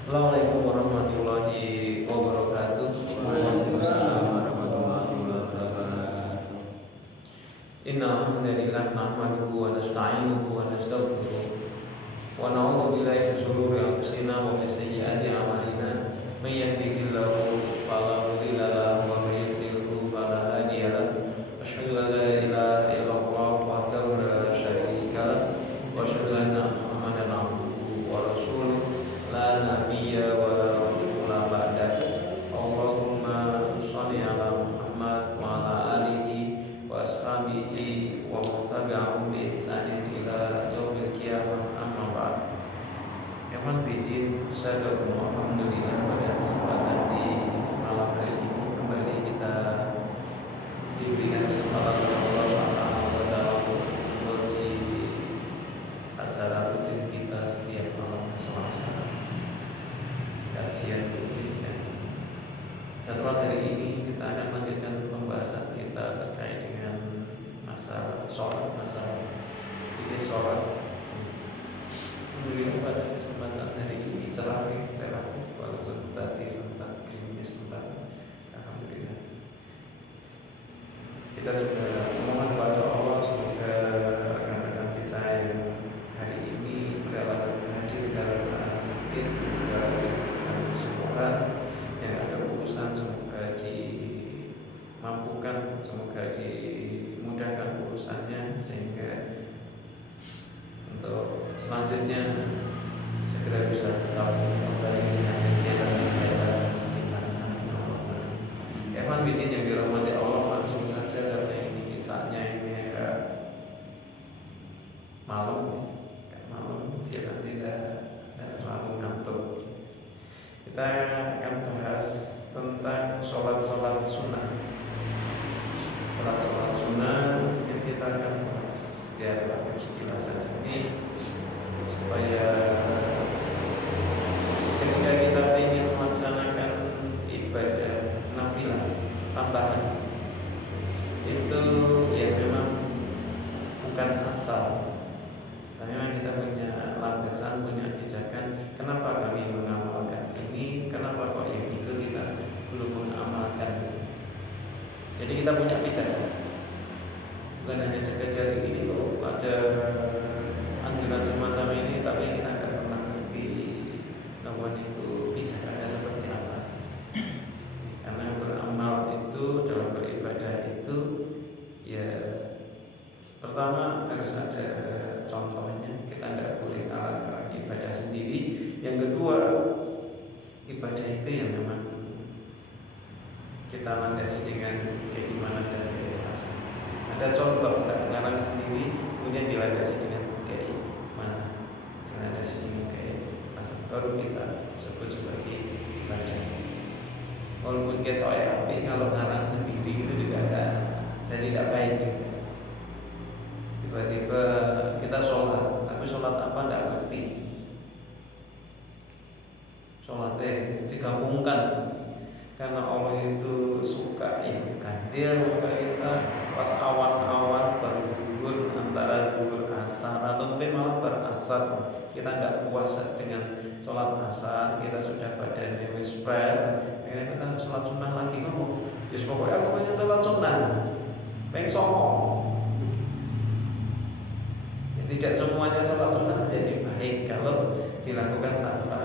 Assalamualaikum warahmatullahi wabarakatuh. Waalaikumsalam warahmatullahi wabarakatuh. Innal hamdalillah nahmaduhu wa nasta'inuhu wa nastaghfiruh wa na'udzu billahi min shururi anfusina wa min sayyiati a'malina. May yahdihillahu fala mudilla lahu wa may yudlilhu fala hadiya lahu. Asyhadu an la ilaha illallah wahdahu la syarika lahu wa asyhadu anna Muhammadan abduhu wa rasuluh la nabiyya wa la rasula ba'da. Allahumma shalli ala Muhammad wa ala alihi wa ashabihi wa man tabi'ahum bi ihsanin ila yaumil qiyamah, amma ba'd. Ikhwan fillah, saudara, alhamdulillah pada kesempatan di malam hari ini kembali kita diberikan kesempatan oleh Allah Subhanahu wa taala untuk di acara rutin kita setiap malam Selasa, kajian rutin. Jadwal hari ini kita akan lanjutkan pembahasan kita terkait dengan masalah sholat, masalah fikih sholat. Kemudian pada kesempatan hari ini cerah relatif, walaupun tadi sempat gerimis sempat. Alhamdulillah. Kita juga memohon kepada Allah semoga rekan-rekan kita yang hari ini berhalangan hadir karena sakit, semoga diberikan kesembuhan. Yang ada urusan semoga dimampukan, semoga dimudahkan urusannya sehingga untuk selanjutnya segera bisa tetap kembali dengan kegiatan kita. Evan bidin yang dirahmati Allah, langsung saja karena ini kisahnya ini agak malam, biar tidak terlalu ngantuk. Kita akan bahas tentang sholat sunnah. Sholat sunnah yang kita akan bahas ya relatif sekilas saja ini supaya ketika kita ingin melaksanakan ibadah nafilah tambahan itu ya memang bukan asal, tapi memang kita punya landasan, punya pijakan kenapa kami mengamalkan ini, kenapa kok yang itu kita belum mengamalkan. Jadi kita punya pijakan, bukan hanya sekedar ini kok ada anjuran semacam ini tapi kita nggak pernah ngerti namun itu pijakannya seperti apa. Karena beramal itu, dalam beribadah itu ya pertama harus ada contohnya, kita tidak boleh ngarang-ngarang ibadah sendiri. Yang kedua, ibadah itu yang memang kita landasi dengan keimanan dan keikhlasan. Ada contoh, tidak ngarang sendiri kemudian dilandasi dengan keimanan, dilandasi dengan keikhlasan, baru kita sebut sebagai ibadah. Walaupun kita tapi kalau ngarang sendiri itu juga ada, jadi tidak baik. Tiba-tiba kita sholat, tapi sholat apa tidak ngerti. Sholatnya digabungkan karena Allah itu suka yang ganjil, maka kita pas awan-awan baru duhur, antara duhur asar atau mungkin malah berasar kita tidak puas dengan sholat asar, kita sudah badannya wis fresh, akhirnya kita sholat sunnah lagi. Kamu yes pokoknya aku pengen sholat sunnah pengen songong. Tidak semuanya sholat sunnah menjadi baik kalau dilakukan tanpa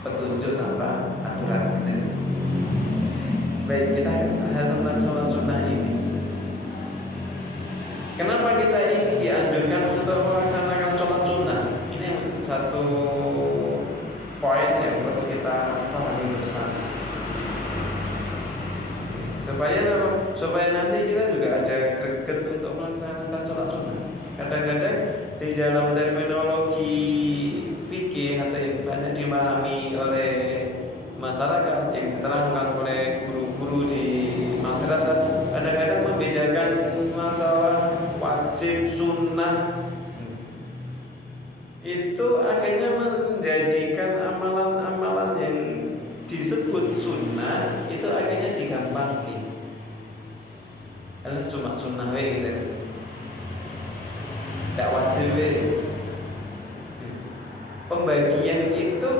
petunjuk, tanpa aturan. Baik, kita bahas tentang sholat sunnah ini. Kenapa kita ini dianjurkan untuk melaksanakan sholat sunnah? Ini satu poin yang perlu kita pahami bersama. Supaya nanti kita juga ada greget untuk melaksanakan sholat sunnah. Kadang-kadang di dalam terminologi fikih atau yang banyak dimahami oleh masyarakat, yang diterangkan oleh guru-guru di madrasah, kadang-kadang membedakan masalah wajib sunnah. Itu akhirnya menjadikan amalan-amalan yang disebut sunnah itu akhirnya digampangkan. Kalau cuma sunnah gitu, tidak wajib. Pembagian itu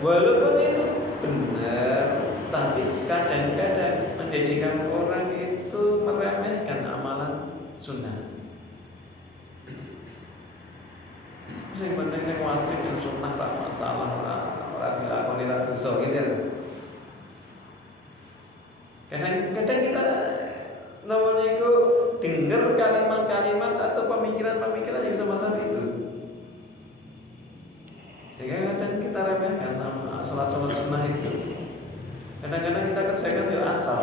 Walaupun itu benar, tapi kadang-kadang menjadikan orang itu meremehkan amalan sunnah. Yang penting saya wajib yang sunnah tak masalah, orang dilakoni tak dosa gitu. Kadang-kadang kita namanya itu dengar kalimat-kalimat atau pemikiran-pemikiran yang semacam itu, sehingga kadang kita remehkan nama sholat-sholat sunnah itu. Kadang-kadang kita kerjakan itu asal.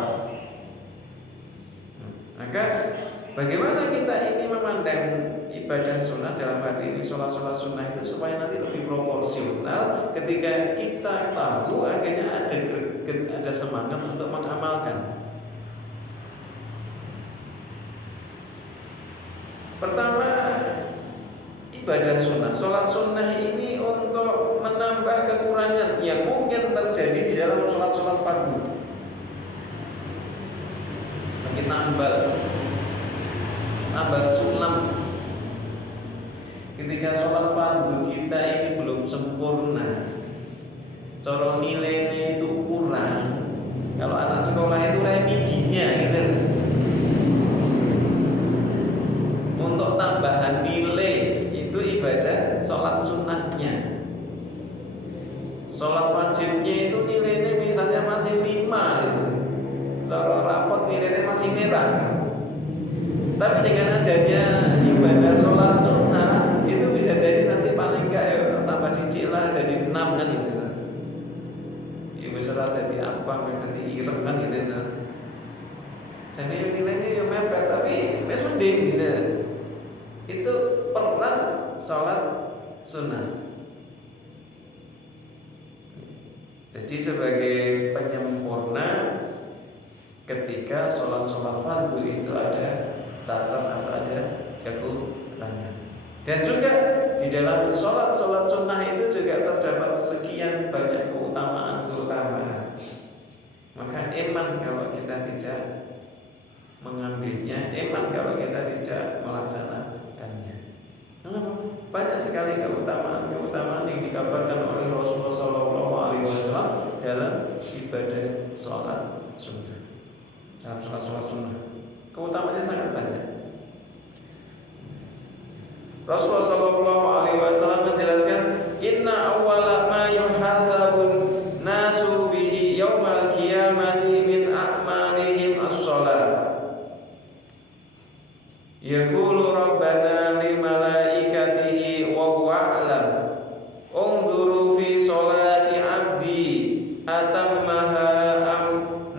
Maka bagaimana kita ini memandang ibadah sunnah dalam arti ini sholat-sholat sunnah itu supaya nanti lebih proporsional ketika kita tahu akhirnya ada greget, ada semangat untuk mengamalkan. Pertama, ibadah sunnah, sholat sunnah ini untuk menambah kekurangan yang mungkin terjadi di dalam sholat-sholat fardu. Bagi nambah sulam. Ketika sholat fardu kita ini belum sempurna, cara nilainya itu kurang. Kalau anak sekolah itu remedinya gitu. Untuk tambahan nilai itu ibadah sholat sunnahnya. Sholat wajibnya itu nilainya misalnya masih 5 gitu. Cara rapot nilainya masih merah. Tapi dengan adanya ibadah sholat sunnah itu bisa jadi nanti paling enggak ya tambah siji lah jadi 6 kan gitu. Ya bisa jadi apa, bisa jadi ireng kan gitu. Jadi nilainya ya mepet tapi wis mending gitu. Itu peran sholat sunnah. Jadi sebagai penyempurna ketika sholat fardu itu ada cacat atau ada kekurangan. Dan juga di dalam sholat sunnah itu juga terdapat sekian banyak keutamaan. Maka iman kalau kita tidak mengambilnya, iman kalau kita tidak melaksanakannya. Banyak sekali keutamaan yang dikabarkan oleh Rasulullah SAW dalam ibadah sholat sunnah. Dalam sholat sunnah, keutamanya sangat banyak. Rasulullah SAW menjelaskan, Inna awwala ma yuhasabun nasu bihi yawmal qiyamati min a'malihim as-sholat. Yaqulu rabbana li malaikatihi wa huwa a'lam unzuru fi sholati 'abdi atammaha am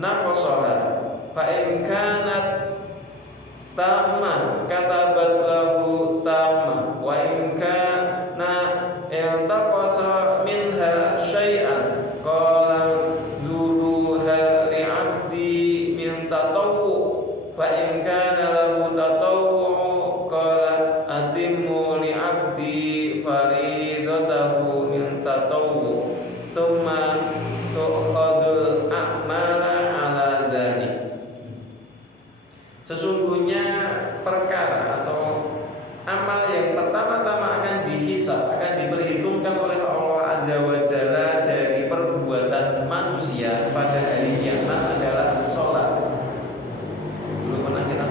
naqasaha fa in kanat tamman katabat lahu tamma wa in kana iltaqasa minha syai'an qala zuruha li 'abdi min tatawwu fa in kana lahu tatawwu qala atimmu li 'abdi faridatahu min tatawwu thumma tu'khadul a'mala 'ala dzalik. Sesungguhnya perkara atau amal yang pertama-tama akan dihisab, akan diperhitungkan oleh Allah Azza wa Jalla dari perbuatan manusia pada hari kiamat adalah sholat. Belum pernah kita.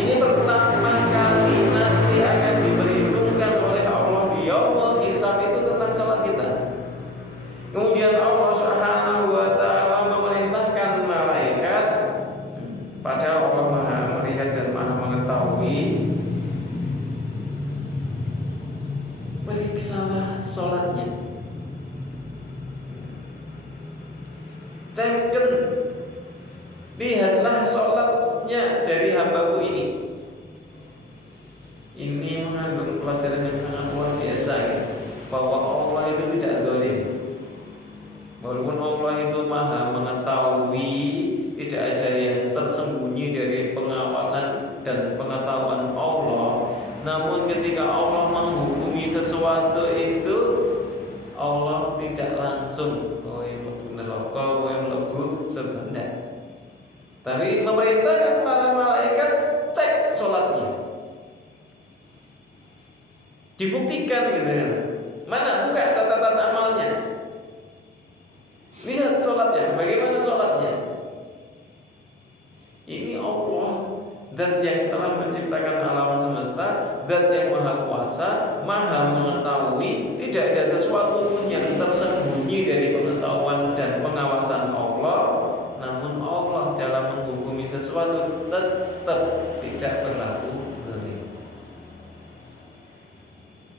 Ini pertama kali nanti akan diperhitungkan oleh Allah di yaumul hisab itu tentang sholat kita. Kemudian Allah Subhanahu wa Ta'ala memerintahkan malaikat, padahal Allah Maha melihat dan Maha mengetahui, periksalah sholatnya, cekkan, lihatlah sholatnya dari hambaku ini. Ini mengandung pelajaran yang sangat luar biasa ya, bahwa Allah itu tidak zalim. Walaupun Allah itu Maha mengetahui, tidak ada yang tersembunyi dari pengawasan dan pengetahuan Allah. Namun ketika Allah menghukumi sesuatu itu, Allah tidak langsung kowe mlebu neraka, kowe mlebu surga. Tapi memerintahkan para malaikat cek sholatnya, dibuktikan gitu ya. Mana buka catatan amalnya. Zat yang maha kuasa, maha mengetahui, tidak ada sesuatu pun yang tersembunyi dari pengetahuan dan pengawasan Allah. Namun Allah dalam menghukumi sesuatu tetap tidak berlaku zalim.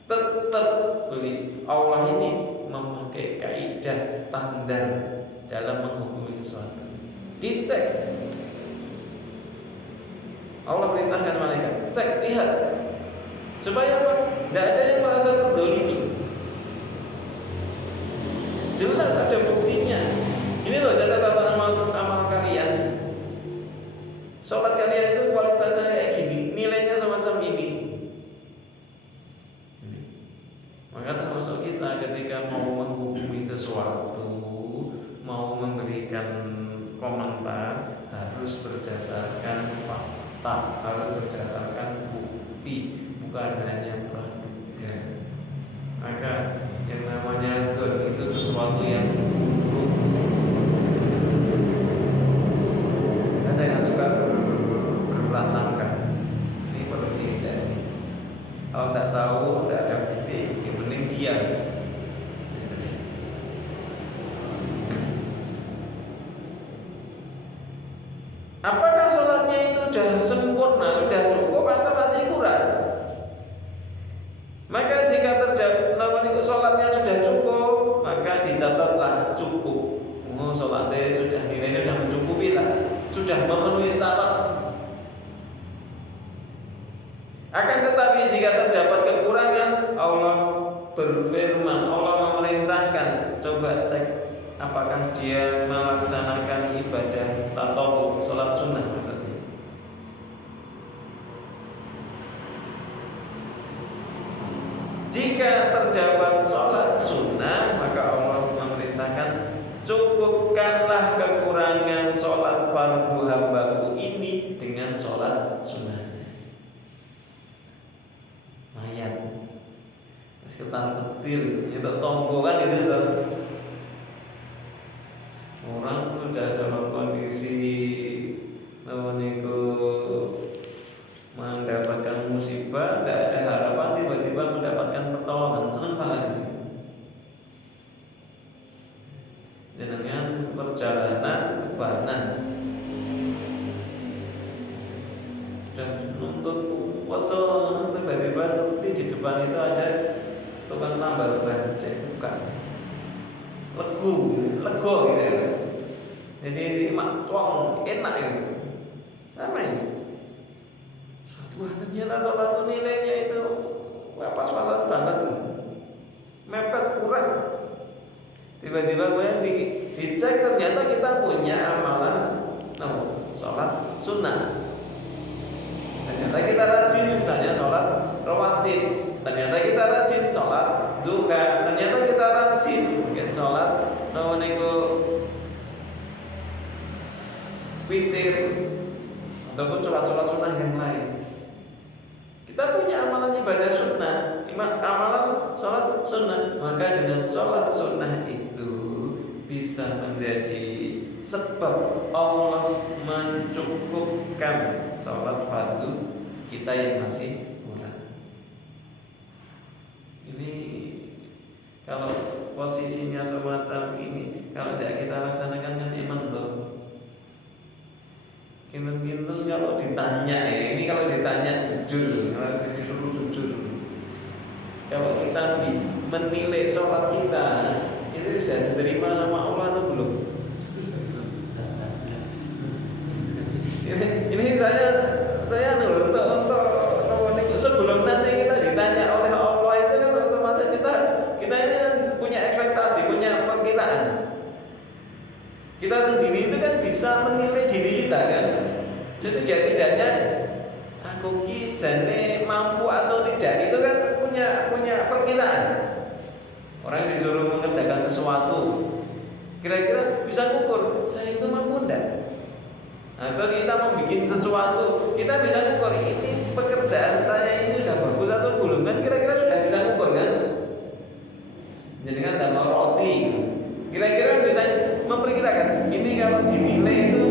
Tetap Allah ini memakai kaidah standar dalam menghukumi sesuatu. Dicek. Allah perintahkan malaikat, cek, lihat, supaya apa? Tidak ada yang merasa terdolimi. Jelas ada buktinya. Ini loh catatan amal kalian. Sholat kalian itu kualitasnya kayak gini, nilainya semacam ini. Maka termasuk kita ketika mau menghukumi sesuatu, mau memberikan komentar, harus berdasarkan fakta, harus berdasarkan bukti, bukan hanya praduga. Maka yang namanya don itu sesuatu yang buruk. Nah, saya nggak suka berprasangka. Ini perlu dihindari. Kalau tidak tahu, tidak ada bukti, yang penting diam. Apakah sholatnya itu sudah sempurna, sudah cukup atau masih kurang? Maka jika terdapat sholatnya sudah cukup, maka dicatatlah cukup. Oh, sholatnya sudah nilainya sudah mencukupi lah, sudah memenuhi syarat. Akan tetapi jika terdapat kekurangan, Allah berfirman, Allah memerintahkan, coba cek apakah dia melaksanakan ibadah tatawwu, sholat sunnah maksudnya. Jika terdapat sholat sunnah, maka Allah memerintahkan, cukupkanlah kekurangan sholat fardu hambaku ini dengan sholat sunnah. Mayan, sekitar ketir, itu tonggo kan itu tuh. Orang sudah dalam kondisi mendapatkan musibah, tidak ada harapan, tiba-tiba mendapatkan pertolongan, senang banget. Dengan perjalanan kebanan dan nuntut wasol, tiba-tiba di depan itu ada tukang tambal ban, saya buka. Lego gitu ya. Jadi mak tuang enak itu. Sama ini. Wah, ternyata sholat itu nilainya itu pas-pasan banget, mepet kurang. Tiba-tiba kemudian dicek, ternyata kita punya amalan sholat sunnah. Ternyata kita rajin misalnya sholat rawatib. Ternyata kita rajin sholat duha. Ternyata kita rajin mungkin sholat witir ataupun sholat-sholat sunnah yang lain. Kita punya amalan ibadah sunnah, amalan sholat sunnah. Maka dengan sholat sunnah itu bisa menjadi sebab Allah mencukupkan sholat fardu kita yang masih kurang. Ini kalau posisinya semacam ini, kalau tidak kita laksanakan kan iman tuh. Kinten-kinten kalau ditanya ya, ini kalau ditanya jujur, kalau disuruh jujur. Kalau kita menilai sholat kita, itu sudah diterima sama Allah atau belum? Ini saya untuk sebelum nanti kita ditanya oleh Allah itu kan otomatis kita ini kan punya ekspektasi, punya perkiraan. Kita sendiri itu kan bisa menilai diri kita kan. Jadi tidaknya aku jane mampu atau tidak itu kan punya perkiraan. Orang disuruh mengerjakan sesuatu, kira-kira bisa ngukur saya itu mampu enggak? Nah, terus kita mau bikin sesuatu, kita bisa ngukur ini pekerjaan saya ini sudah bagus atau belum kan? Kira-kira sudah bisa ngukur kan? Jadi kan dalam roti, kira-kira bisa memperkirakan ini kalau dinilai itu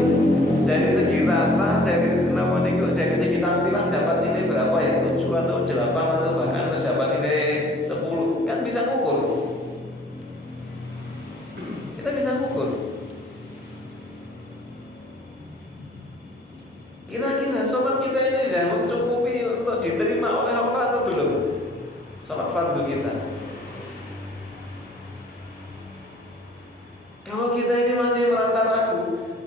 dari segi rasa, dari segi tampilan dapat nilai berapa ya? 7 7 atau 8 atau bahkan harus dapat nilai 10, kan bisa ngukur. Kita bisa ngukur. Kira-kira sholat kita ini sudah mencukupi untuk diterima oleh Allah atau belum? Sholat fardu kita. Kalau kita ini masih merasa ragu,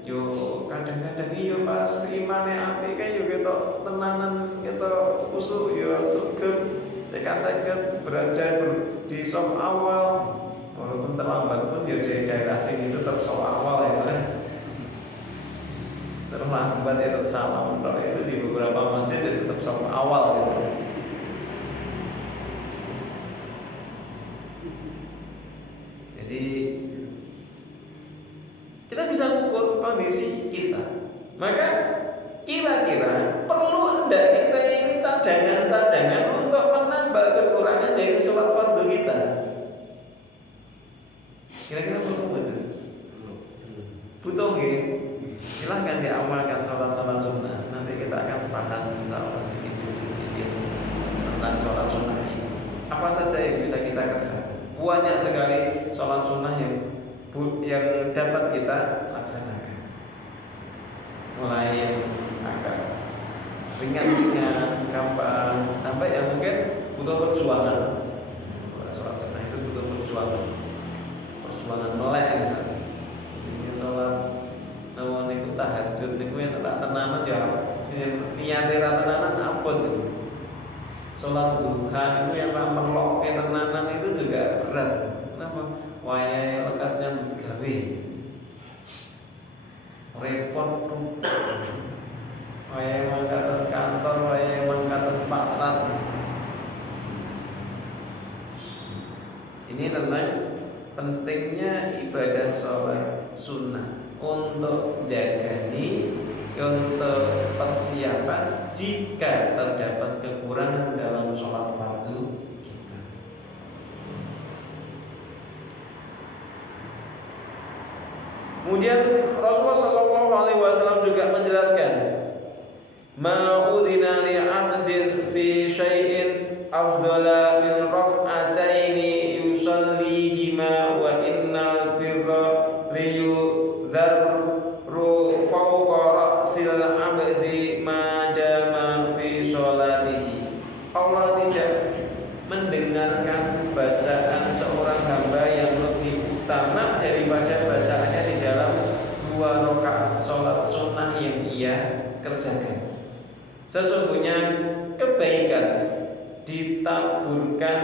yo kadang-kadang yo pas imane api kan yo kita tenanan kita kusuk yo seger cekat-cekat berada di sop awal, walaupun terlambat pun yo di daerah sini tetap sop awal ya. Terlambat itu salam itu di beberapa masjid itu tetap sop awal gitu. Jadi kita bisa mengukur kondisi kita. Maka kira-kira perlu enggak kita ini cadangan-cadangan untuk menambah kekurangan dari sholat fardu kita? Kira-kira perlu betul? Butuh nggih? Silahkan diamalkan sholat sunnah. Nanti kita akan bahas insyaallah sedikit tentang sholat sunnah ini. Apa saja yang bisa kita kerjakan? Banyak sekali sholat sunnah yang dapat kita laksanakan, mulai yang agak ringan-ringan, gampang, sampai yang mungkin butuh perjuangan. Sholat sunnah itu butuh perjuangan melek misalnya. Ini sholat namun itu tahajud itu yang tak tenanan ya, niatnya tenanan ampun. Sholat duha itu yang merlok tenanan itu juga berat. Kenapa? Wayai lekasnya gawe repot tuh. Wayai mangkat kantor, wayai mangkat pasar. Ini tentang pentingnya ibadah sholat sunnah untuk jagani, untuk persiapan jika terdapat kekurangan dalam sholat fardu. Kemudian Rasulullah Shallallahu Alaihi Wasallam juga menjelaskan, ma'udina li 'abdin fi syai'in afdala min rak'ataini yusallihima wa innal birra liyudharru fawqa ra'sil 'abdi ma dama fi sholatihi. Allah tidak mendengarkan bacaan seorang hamba yang lebih utama daripada bacaannya di dalam 2 rakaat sholat sunnah yang ia kerjakan. Sesungguhnya kebaikan ditaburkan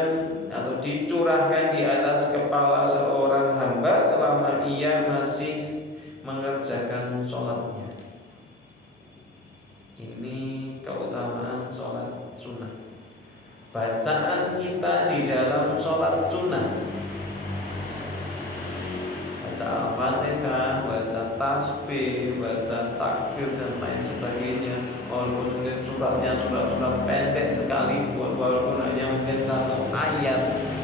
atau dicurahkan di atas kepala seorang hamba selama ia masih mengerjakan sholatnya. Ini keutamaan sholat sunnah. Bacaan kita di dalam sholat sunnah, baca Al-Fatihah, baca tasbih, baca takbir dan lain sebagainya. Walaupun mungkin suratnya surat pendek sekali, walaupun hanya mungkin 1 ayat,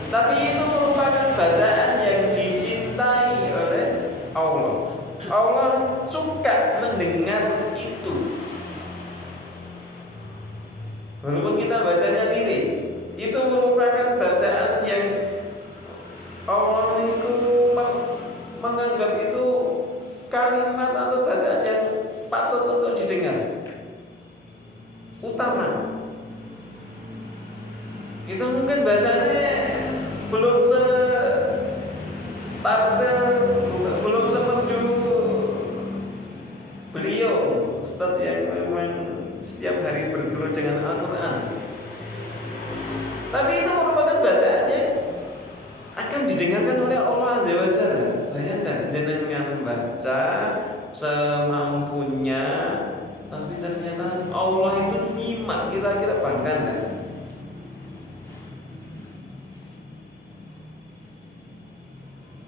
tapi itu merupakan bacaan yang dicintai oleh Allah. Allah suka mendengar itu. Walaupun kita bacanya lirik, itu merupakan bacaan yang Allah itu menganggap itu kalimat atau bacaan yang patut untuk didengar, utama. Itu mungkin bacanya belum belum semerdu beliau, Ustaz yang memang setiap hari bergelut dengan Al-Quran. Tapi itu merupakan bacaan yang akan didengarkan oleh Allah Azza wa Jalla. Bayangkan jenengan baca semampunya, tapi ternyata Allah itu nyimak. Kira-kira bangga enggak?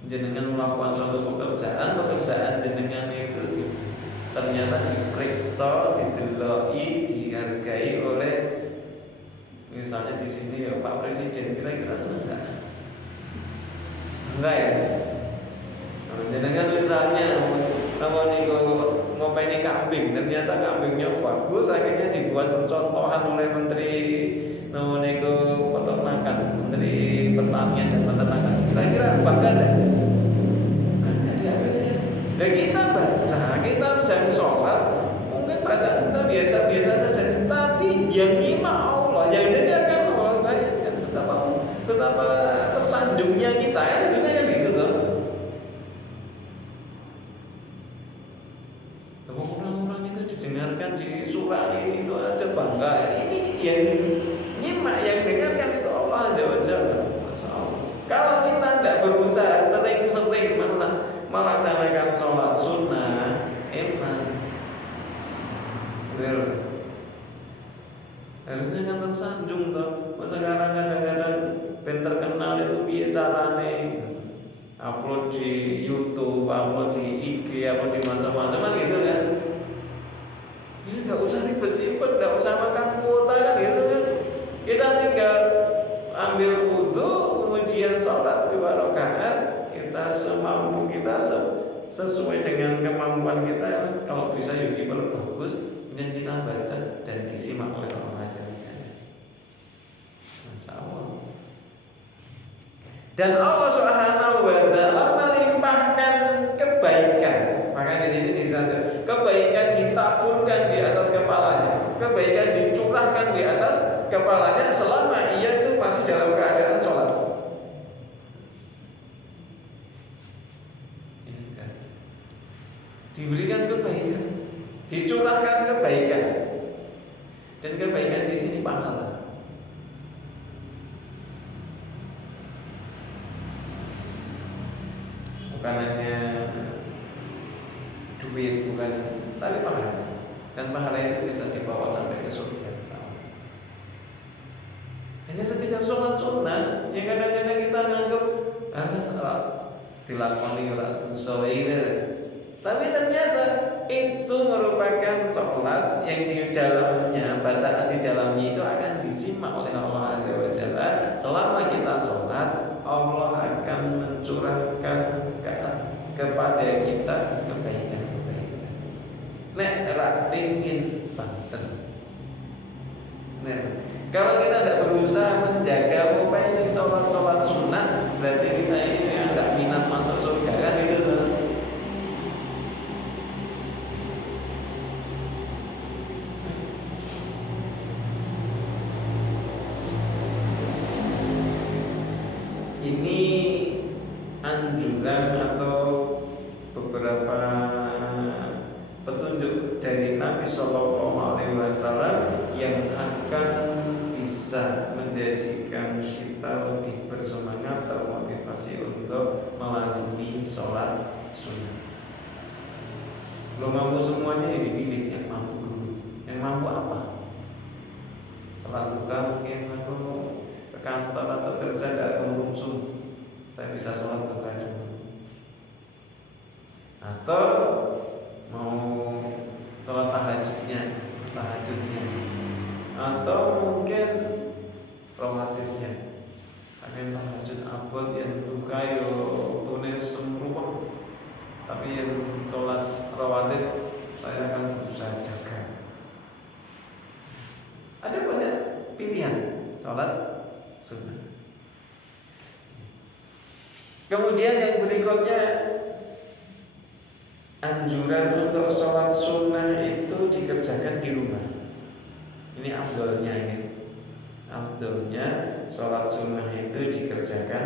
Jenengan melakukan suatu pekerjaan jenengan itu ternyata diperiksa, dideloi, dihargai oleh misalnya di sini ya Pak Presiden, kira-kira senang enggak? Enggak ya? Jenengan misalnya apa niku ngopeni kambing, ternyata kambingnya bagus, akhirnya dibuat percontohan oleh Menteri Peternakan, Menteri Pertanian dan Peternakan. Kira-kira bangga enggak? Bangga, diapresiasi. Nah kita baca, kita sedang sholat, mungkin bacaan kita biasa-biasa saja, tapi yang nyimak Allah, yang dengarkan Allah, bayangkan betapa tersanjungnya kita, ya harusnya kan gitu tuh. Orang-orang itu didengarkan di surah ini itu aja bangga. Ini yang nyimak, yang dengarkan itu Allah Azza wa Jalla. Masya Allah. Kalau kita tidak berusaha sering-sering melaksanakan sholat sunnah, emang harusnya kan tersanjung toh. Sekarang kadang-kadang ben terkenal itu piye carane upload di YouTube, upload di IG, upload di macam-macam gitu kan. Ini nggak usah ribet-ribet, nggak usah makan kuota kan gitu kan. Kita tinggal ambil wudhu, kemudian sholat 2 rakaat, kita semampu kita sesuai dengan kemampuan kita. Kalau bisa Yuki bagus, dan kita baca dan disimak oleh orang ajar. Masya Allah. Dan Allah Subhanahu wa Ta'ala melimpahkan kebaikan. Maka di sini disebut kebaikan ditaburkan di atas kepalanya, kebaikan dicurahkan di atas kepalanya selama ia itu masih dalam keadaan sholat. Ini kan diberikan kebaikan, dicurahkan kebaikan, dan kebaikan di sini pahala. Bukan hanya duit, bukan, tapi pahala. Dan pahala itu bisa dibawa sampai ke surga. Hanya sekedar sholat sunnah, yang kadang-kadang kita nganggap ada salat dilakoni ora dosa itu. Tapi ternyata itu merupakan sholat yang di dalamnya, bacaan di dalamnya itu akan disimak oleh Allah Azza wa Jalla. Selama kita sholat, Allah akan mencurahkan kepada kita kebaikan-kebaikan. Nek rak pingin banten. Nah, kalau kita tidak berusaha menjaga ini sholat sunnah, berarti kita ini tidak minat masuk surga kan gitu. Ini anjuran atau beberapa petunjuk dari Nabi Shallallahu Alaihi Wasallam yang akan bisa menjadikan kita lebih bersemangat, termotivasi untuk melazimi sholat sunnah. Belum mampu semuanya yang dipilih, yang mampu dulu. Yang mampu apa? Sholat duha mungkin aku ke kantor atau kerja tidak langsung, saya bisa sholat duha dulu. Atau mau sholat tahajudnya, atau mungkin rawatibnya. Akan tahajud abad yang duha yo tulis semruah, tapi yang sholat rawatib saya akan berusaha jaga. Ada banyak pilihan sholat sunnah. Kemudian yang berikutnya, anjuran untuk sholat sunnah itu dikerjakan di rumah. Ini afdolnya ini. Afdolnya sholat sunnah itu dikerjakan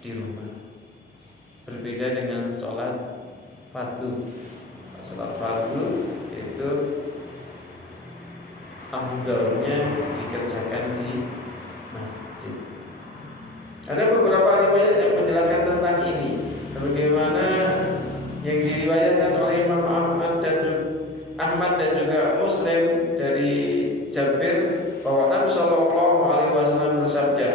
di rumah. Berbeda dengan sholat fardu. Sholat fardu itu afdolnya dikerjakan di masjid. Ada beberapa riwayat yang menjelaskan tentang ini. Bagaimana yang diriwayatkan oleh Imam Ahmad dan juga Muslim dari Jabir bahwa Nabi Sallallahu Alaihi Wasallam bersabda,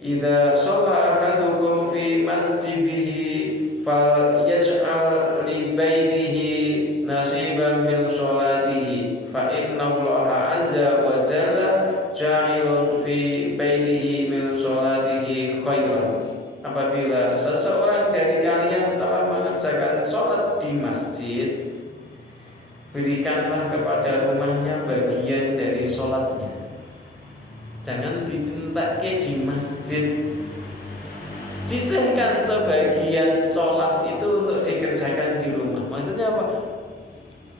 "Idza shalla ahadukum fi masjidihi falyaj'al li baitihi nasiban min sholatihi fa inna Allaha azza wa jalla ja'ilun fi baitihi min sholatihi khairan." Apabila seseorang dari kalian telah mengerjakan sholat di masjid, berikanlah kepada rumahnya bagian dari sholatnya. Jangan diminta di masjid. Sisihkan sebagian sholat itu untuk dikerjakan di rumah. Maksudnya apa?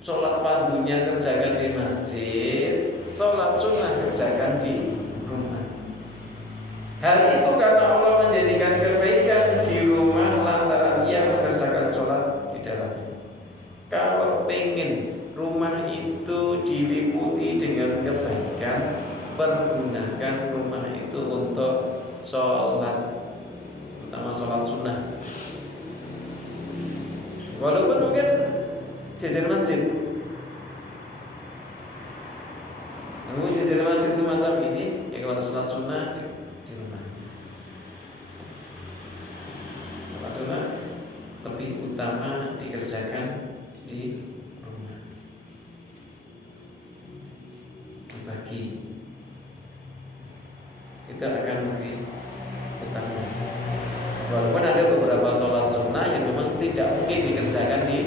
Sholat fardunya kerjakan di masjid, sholat sunnah kerjakan di rumah. Hal itu karena Allah menjadikan kebaikan di rumah lantaran ia mengerjakan sholat di dalamnya. Kalau pengen rumah itu diliputi dengan kebaikan, pergunakan rumah itu untuk sholat, terutama sholat sunnah. Walaupun mungkin jajar masjid, namun jajar masjid semacam ini, ya kalau sholat sunnah di rumah. Sholat sunnah lebih utama dikerjakan di rumah. Dibagi, itu akan lebih utama. Walaupun ada beberapa sholat sunnah yang memang tidak mungkin dikerjakan di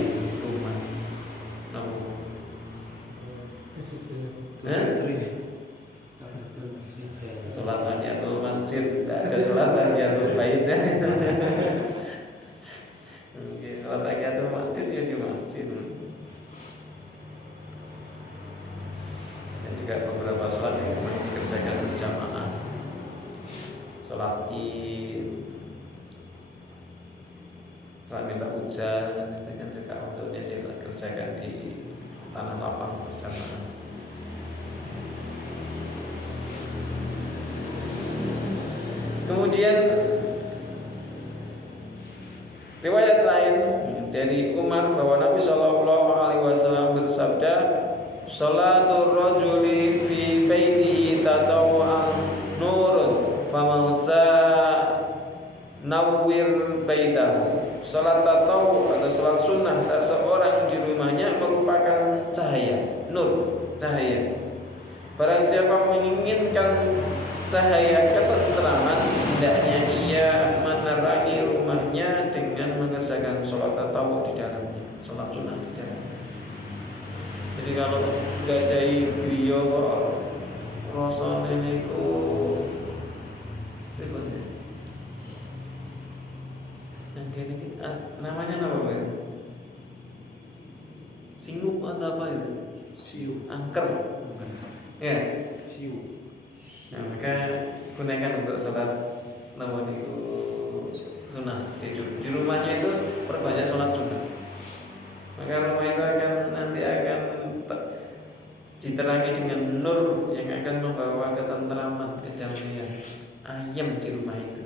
rumah. Sholat tahiyatul masjid, tidak ada sholat tahiyatul bait. Sholat tahiyatul masjid ya di masjid. Dan juga beberapa sholat yang memang dikerjakan berjamaah. Sholat Id, sholat minta hujan, itu kan juga waktunya dikerjakan di tanah lapang bersama. Kemudian riwayat lain dari Umar bahwa Nabi Shallallahu Alaihi Wasallam bersabda, "Shalatul rajuli fi baitihi tatawwu'an nurun, faman nawwir baitahu." Salat tatawwu atau salat sunnah seseorang di rumahnya merupakan cahaya, nur, cahaya. Barang siapa menginginkan cahaya ketentraman, hendaknya ia menerangi rumahnya dengan mengerjakan sholat tatawwu di dalamnya, sholat sunnah di dalamnya. Jadi kalau gadai beliau rasane niku ribet. Yang gini namanya apa Pak? Singup atau apa itu? Siu, angker. Ya, siu. Nah, maka gunakan untuk sholat namun itu sunnah di rumahnya itu perbanyak sholat sunnah. Maka rumah itu nanti akan diterangi dengan nur yang akan membawa ketentraman, kedamaian, ayem di rumah itu.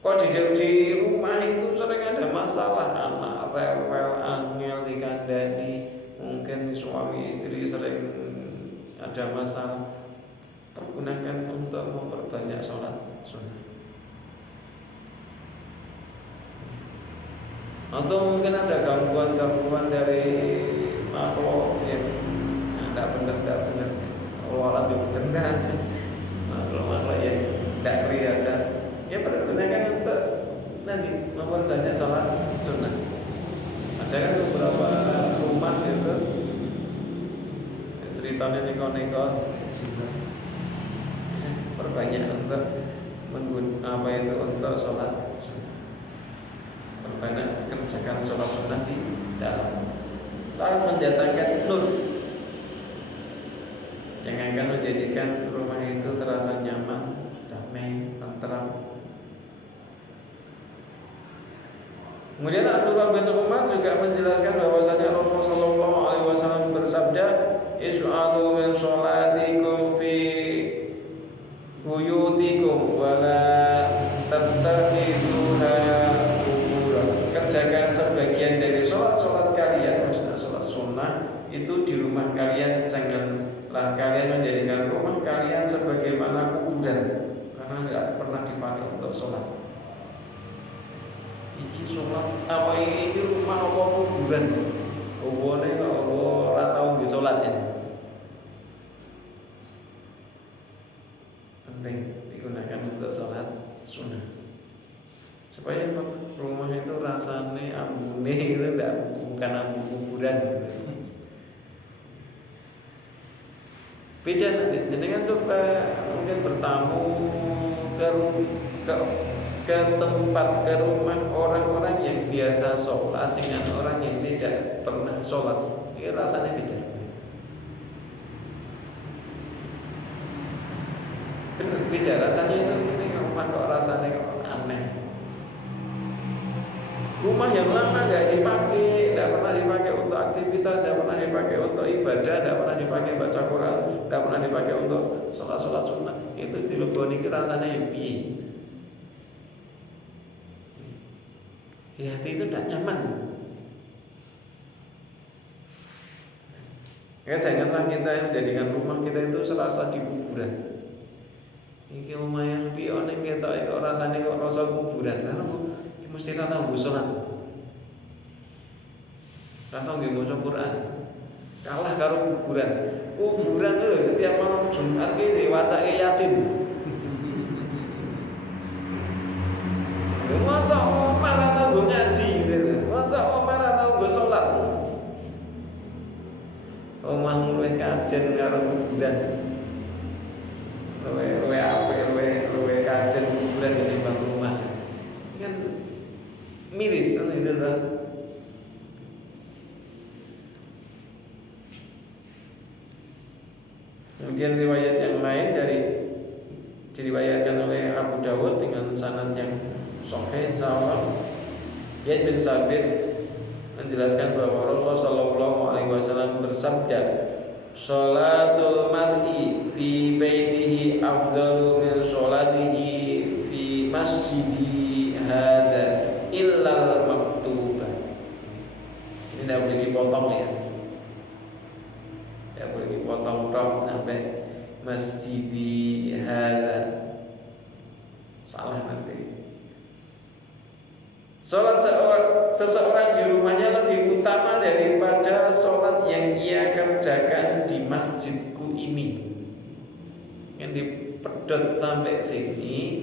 Kok di rumah itu sering ada masalah, anak rewel, angel dikandani, mungkin suami istri sering ada masalah. Pergunakan untuk memperbanyak sholat sunnah. Atau mungkin ada gangguan-gangguan dari makhluk yang tidak benar. Allah lebih benar. Makhluk-makhluk yang tidak kelihatan, ya pergunakan untuk nanti memperbanyak sholat sunnah. Ada kan beberapa rumah itu ceritanya neko-neko, perbanyak untuk untuk sholat sunnah. Perbanyak kerjakan sholat sunnah di dalam, lalu mendatangkan nur yang akan menjadikan rumah itu terasa nyaman, damai, tenteram. Kemudian Abdullah bin Umar juga menjelaskan bahwasanya Rasulullah Shallallahu Alaihi Wasallam bersabda, "Is'alu min sholatikum fi buyutikum wala tattakhiduha quburan." Kerjakan sebagian dari sholat kalian, maksudnya sholat sunnah itu di rumah kalian, janganlah kalian menjadikan rumah kalian sebagaimana kuburan, karena tidak pernah dipakai untuk sholat. Ini sholat apa ini rumah apa kuburan? Kuburan kok ora tau nggih sholat ya. Penting digunakan untuk sholat sunnah. supaya rumah itu rasanya ambune itu enggak, bukan ambu kuburan. Beda nanti, jenengan coba mungkin bertamu ke ke, ke tempat, ke rumah orang-orang yang biasa sholat dengan orang yang tidak pernah sholat, ini rasanya beda. Benar, beda rasanya itu. Ini rumah kok rasanya kok aneh. Rumah yang lama nggak dipakai, tidak pernah dipakai untuk aktivitas, tidak pernah dipakai untuk ibadah, tidak pernah dipakai baca Quran, tidak pernah dipakai untuk sholat sunnah, itu dileboni rasanya yang piye. Di hati itu tidak nyaman. Ya, janganlah kita jadikan rumah kita itu serasa di kuburan. Iki omah yang piye ning ketok kok rasane kok rasa kuburan. Karena mesti ra tau sholat. Ra tau nggih maca Quran. Kalah karo kuburan. Kuburan itu setiap malam Jumat ki diwacake Yasin. Masa omah ra tau ngaji gitu. Masa omah ra tau sholat. Omah luwih kajen karo kuburan. Luwe apik, luwe kajen kuburan ketimbang rumah. Kan miris kan itu kan. Kemudian riwayat yang lain diriwayatkan oleh Abu Dawud dengan sanad yang sahih sama Zaid bin Sabit menjelaskan bahwa Rasulullah Shallallahu Alaihi Wasallam bersabda, "Sholatul mar'i fi baitihi afdalu min sholatihi fi masjidi hada illal maktubah." Ini tidak boleh dipotong ya. Tidak boleh dipotong sampai masjidi hada. Salah nanti. Sholat seseorang di rumahnya lebih utama daripada sholat yang ia kerjakan di masjidku ini. Yang dipedot sampai sini,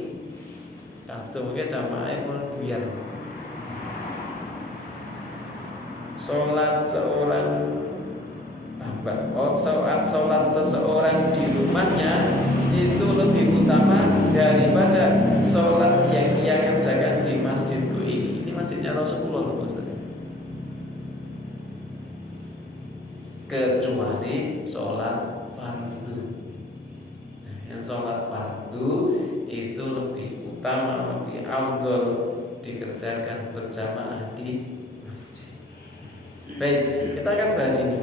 kacungnya jamaah mau biar. Sholat seorang sholat seseorang di rumahnya itu lebih utama daripada sholat yang ia kerjakan di masjidku ini. Masjidnya Rasulullah Ustaz. Kecuali sholat fardu. Yang sholat fardu itu lebih utama, lebih afdal dikerjakan berjamaah di masjid. Baik, kita akan bahas ini.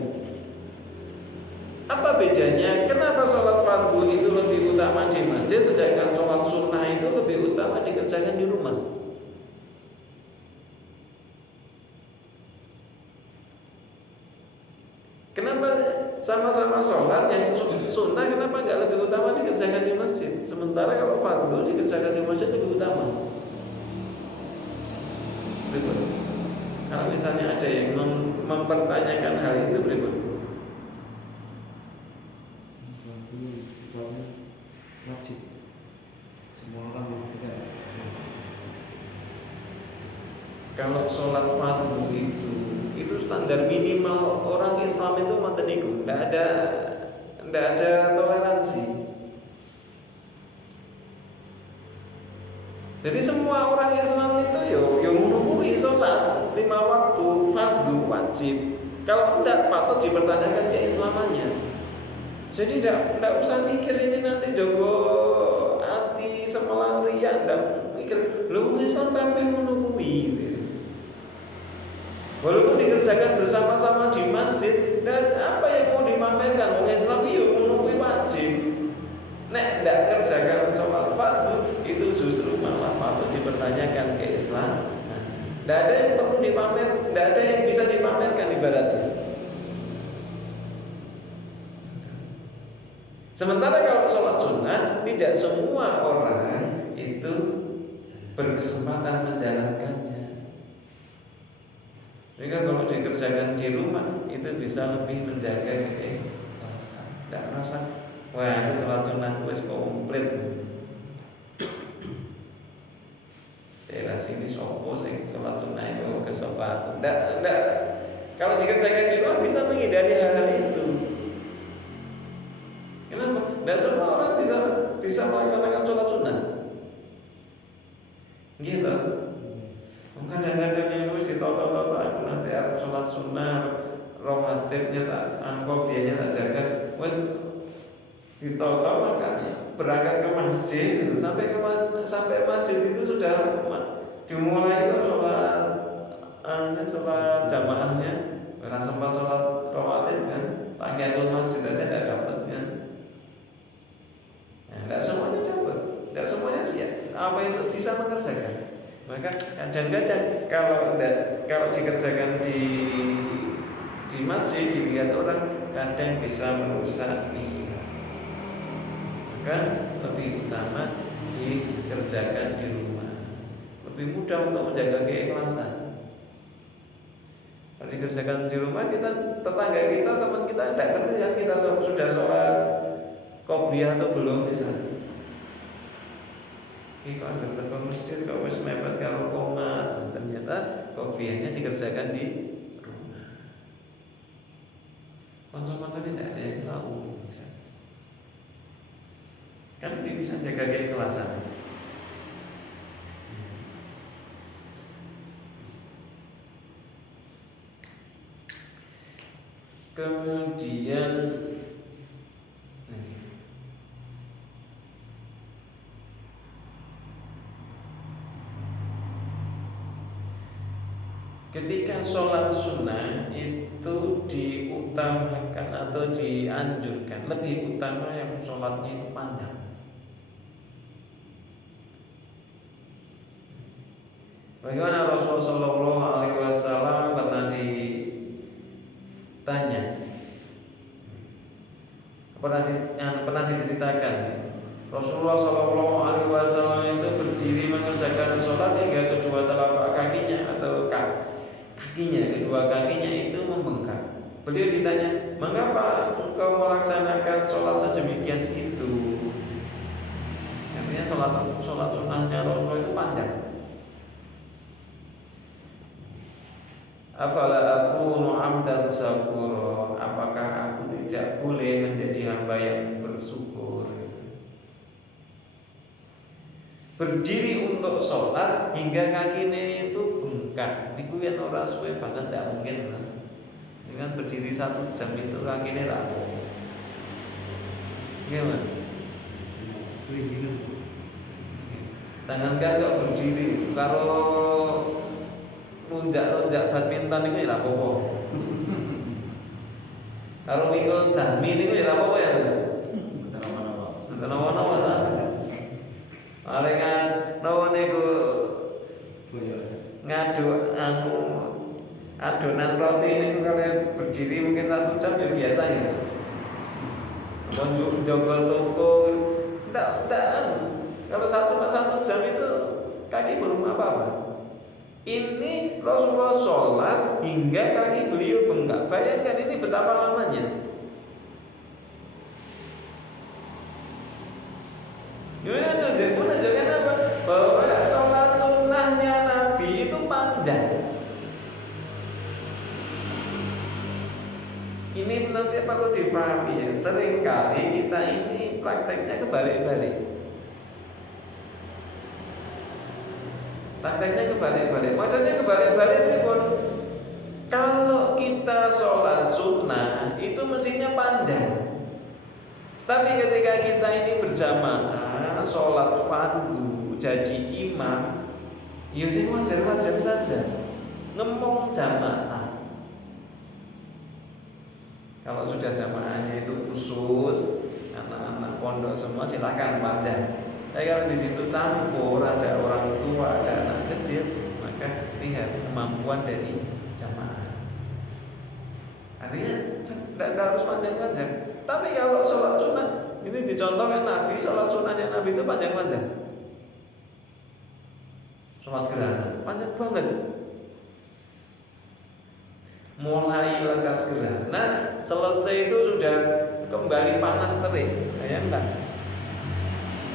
Apa bedanya? Kenapa sholat fardu itu lebih utama di masjid, sedangkan sholat sunnah itu lebih utama dikerjakan di rumah? Kenapa sama-sama sholat yang sunnah kenapa nggak lebih utama dikerjakan di masjid? Sementara kalau fardu dikerjakan di masjid lebih utama. Betul. Kalau misalnya ada yang mempertanyakan hal itu, betul. Wajib semua orang melakukan. Kalau sholat fardu itu standar minimal orang Islam itu mboten niku, ndak ada toleransi. Jadi semua orang Islam itu yo memenuhi sholat 5 waktu fardu wajib. Kalau enggak patut dipertanyakan keislamannya. Jadi tidak usah mikir ini nanti jogo hati semelang ria, tidak mikir lu Islam kabeh ngono kuwi. Walaupun dikerjakan bersama-sama di masjid, dan apa yang mau dipamerkan? Wong Islam itu ngono kuwi wajib. Nek tidak kerjakan sholat fardu itu justru malah patut dipertanyakan keislaman. Tidak ada yang perlu dipamer, tidak ada yang bisa dipamerkan ibaratnya. Sementara kalau sholat sunnah, tidak semua orang itu berkesempatan menjalankannya. Sehingga kalau dikerjakan di rumah, itu bisa lebih menjaga keikhlasan. Tidak merasa, wah sholat sunnah wis komplit. daerah sini sopo sing sholat sunnah itu ke sopan. Enggak. Kalau dikerjakan di rumah bisa menghindari hal-hal itu. Kenapa? Enggak semua orang bisa melaksanakan sholat sunnah. Gitu. Kadang-kadang yang harus ditoto-toto aku nanti harus sholat sunnah, romantiknya tak, angkopianya tak jaga. Wes ditoto makanya berangkat ke masjid gitu. Sampai masjid itu sudah dimulai itu sholat jamaahnya, rasa sempat sholat rawatib kan, tahiyatul masjid aja tidak dapat kan. Nah, tidak semuanya dapat, tidak semuanya siap. Apa itu bisa mengerjakan? Maka kadang-kadang kalau dikerjakan di masjid dilihat orang kadang bisa merusak niat. Maka lebih utama dikerjakan di rumah. Lebih mudah untuk menjaga keikhlasan. Kalau dikerjakan di rumah tetangga kita, teman kita tidak ngerti ya kita sudah sholat qobliyah atau belum misalnya. Kok harus ke masjid, kok wis mepet karo koma, ternyata qobliyahnya dikerjakan di rumah. Konco-konco ini tidak ada yang tahu misalnya. Kan ini bisa jaga keikhlasan. Kemudian ketika sholat sunnah itu diutamakan atau dianjurkan, lebih utama yang sholatnya itu panjang. Bagaimana Rasulullah Shallallahu Alaihi Wasallam pernah ditanya, pernah diceritakan Rasulullah Shallallahu Alaihi Wasallam itu berdiri mengerjakan sholat hingga kedua telapak kakinya atau kedua kakinya itu membengkak. Beliau ditanya, mengapa engkau melaksanakan sholat sedemikian itu? Artinya sholat sunnahnya Rasulullah itu panjang. Afala akunu abdan syakura, apakah aku tidak boleh menjadi hamba yang bersyukur? Berdiri untuk sholat hingga kakinya itu bengkak. Niku yen ora suwe banget tidak mungkin lah. Dengan berdiri 1 jam itu kakinya rapuh. Gimana? Jangankan kok berdiri, kalau lunjak badminton itu ya apa-apa. Kalau mikul dami itu ya apa-apa ya. Nama-nama lah. Palingan nawa niku adonan roti ini kalau berdiri mungkin 1 jam ya biasa ya. Menjogo toko tidak. Kalau 1 jam itu kaki belum apa-apa. Ini Rasulullah sholat hingga kaki beliau bengkak. Bayangkan ini betapa lamanya. Ini menunjukkan apa? Bahwa sholat sunnahnya Nabi itu panjang. Ini nanti perlu dipahami ya. Seringkali kita ini prakteknya kebalik-balik. Maksudnya kebalik-balik ini pun, kalau kita sholat sunnah itu mestinya panjang. Tapi ketika kita ini berjamaah sholat fardu jadi imam, ya sih wajar-wajar saja. Ngomong jamaah. Kalau sudah jamaahnya itu khusus anak-anak pondok semua silakan panjang. Tapi kalau di situ campur ada orang tua, ada anak kecil, maka lihat kemampuan dari jamaah. Artinya tidak harus panjang-panjang. Tapi kalau sholat sunnah ini dicontohkan Nabi, sholat sunnahnya Nabi itu panjang-panjang. Sholat gerhana panjang banget. Mulai lekas gerhana, selesai itu sudah kembali panas terik. Bayangkan.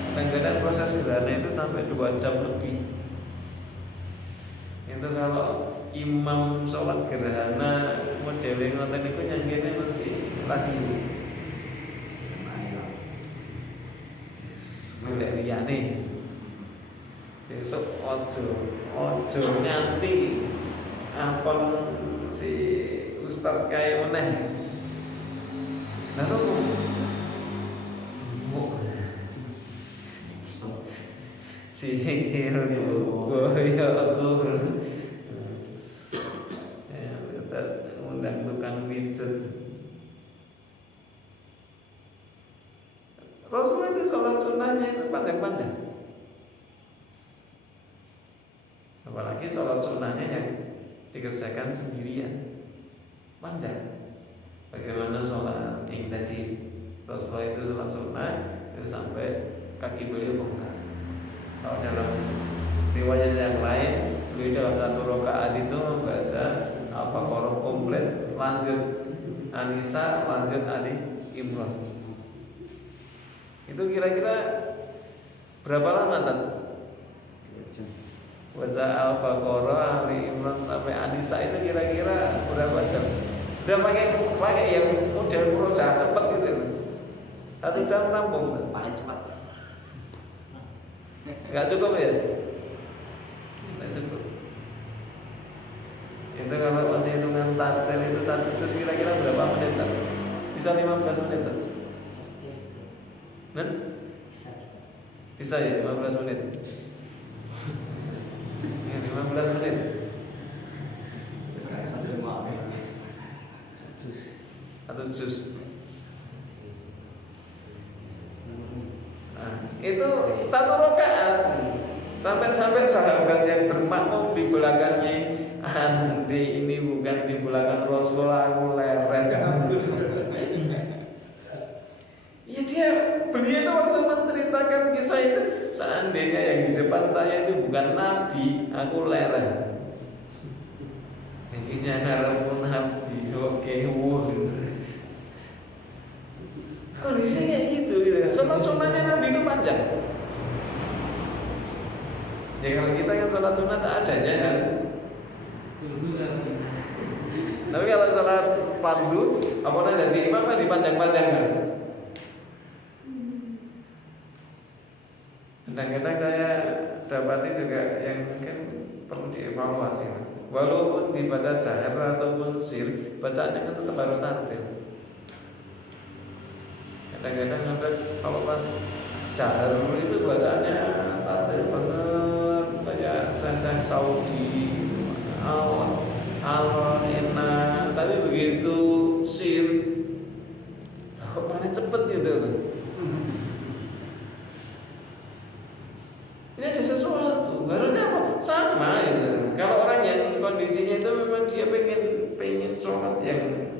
Kadang-kadang proses gerhana itu sampai 2 jam lebih. Itu kalau imam sholat gerhana modelnya ngoten niku nyanggene mesti lagi golek liyane. Besok ojo nganti apon si ustaz kaya meneh. Lalu sihir boyo guru ya kita undang tukang pijet. Rasul itu sholat sunnahnya itu panjang-panjang, apalagi sholat sunnahnya yang dikerjakan sendirian panjang. Bagaimana sholat yang tadi Rasulullah itu sholat sunnah itu sampai kaki beliau bengkak. Kalau dalam riwayat yang lain, beliau dalam satu rakaat itu membaca Al-Baqarah komplit, lanjut An-Nisa, lanjut Ali Imran. Itu kira-kira berapa lama Tan? Baca Al-Baqarah, Ali Imran sampai An-Nisa itu kira-kira berapa jam? Udah pakai yang model murojaah cepat gitu. 1 jam rampung. Paling cepat. Enggak cukup ya? Enggak cukup. Itu kalau masih hitungan tartil itu 1 juz kira-kira berapa menit Tan? Bisa 15 menit Tan? Nah? Bisa ya 15 menit. Ya 15 menit. Satu juz. Nah, itu 1 rakaat. Sampai sahabat yang bermakmum di belakangnya, Andi ini bukan di belakang Rasulullah, aku leren. Ya beliau itu waktu menceritakan kisah itu, seandainya yang di depan saya itu bukan Nabi, aku leren. Intinya kalau pun Nabi, oke, kondisinya kayak gitu. Sholat sunnahnya Nabi itu panjang. Ya kalau kita kan sholat sunnah seadanya kan. Tapi kalau sholat fardu, apa jadi imam kan dipanjang-panjangkan. Kadang-kadang saya dapati juga yang mungkin perlu dievaluasi. Walaupun dibaca jahar ataupun sir, bacaannya kan tetap harus tartil. Kadang-kadang ada kalau pas jahar itu bacaannya tartil banget, kayak Syekh Saudi, Al-Ina. Tapi begitu sir, kok paling cepet gitu loh. Ini ada sesuatu, harusnya apa? Sama gitu. Kalau orang yang kondisinya itu memang dia pengen sholat yang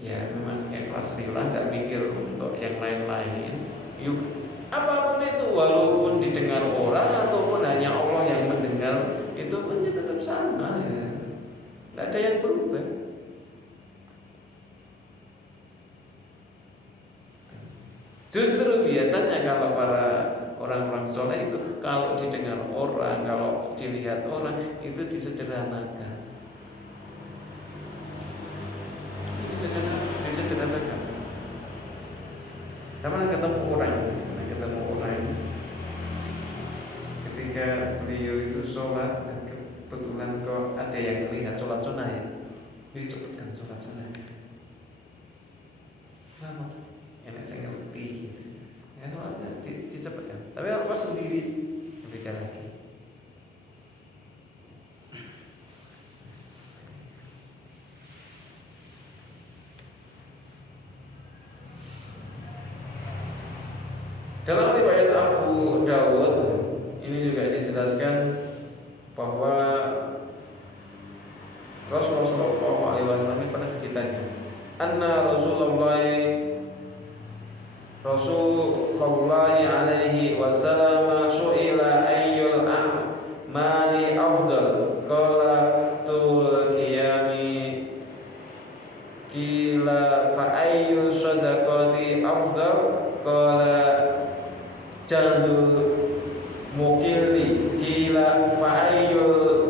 ya memang ikhlas lillah, nggak mikir untuk yang lain-lain. Yuk, apapun itu, walaupun didengar orang ataupun hanya Allah yang mendengar, itu pun tetap sama. Ya. Nggak ada yang berubah. Justru biasanya kalau para orang-orang soleh itu kalau didengar orang, kalau dilihat orang itu disederhanakan. Disederhanakan. Sama ketemu orang, ketika beliau itu sholat dan kebetulan kok ada yang melihat sholat sunnah ya, disebutkan sholat sunnah. Lama, enak saya ngerti. Ya sholatnya dicepatkan. Tapi kalau pas sendiri beda lagi. Dalam riwayat Abu Dawud ini juga dijelaskan bahwa Rasulullah SAW pernah ditanya, anna Rasulullah alaihi wasallam su'ila ayyul a'mali afdal, qala tul qiyami, qila fa ayyu sadaqati afdal, qala jadul mukilli, qila fa ayyul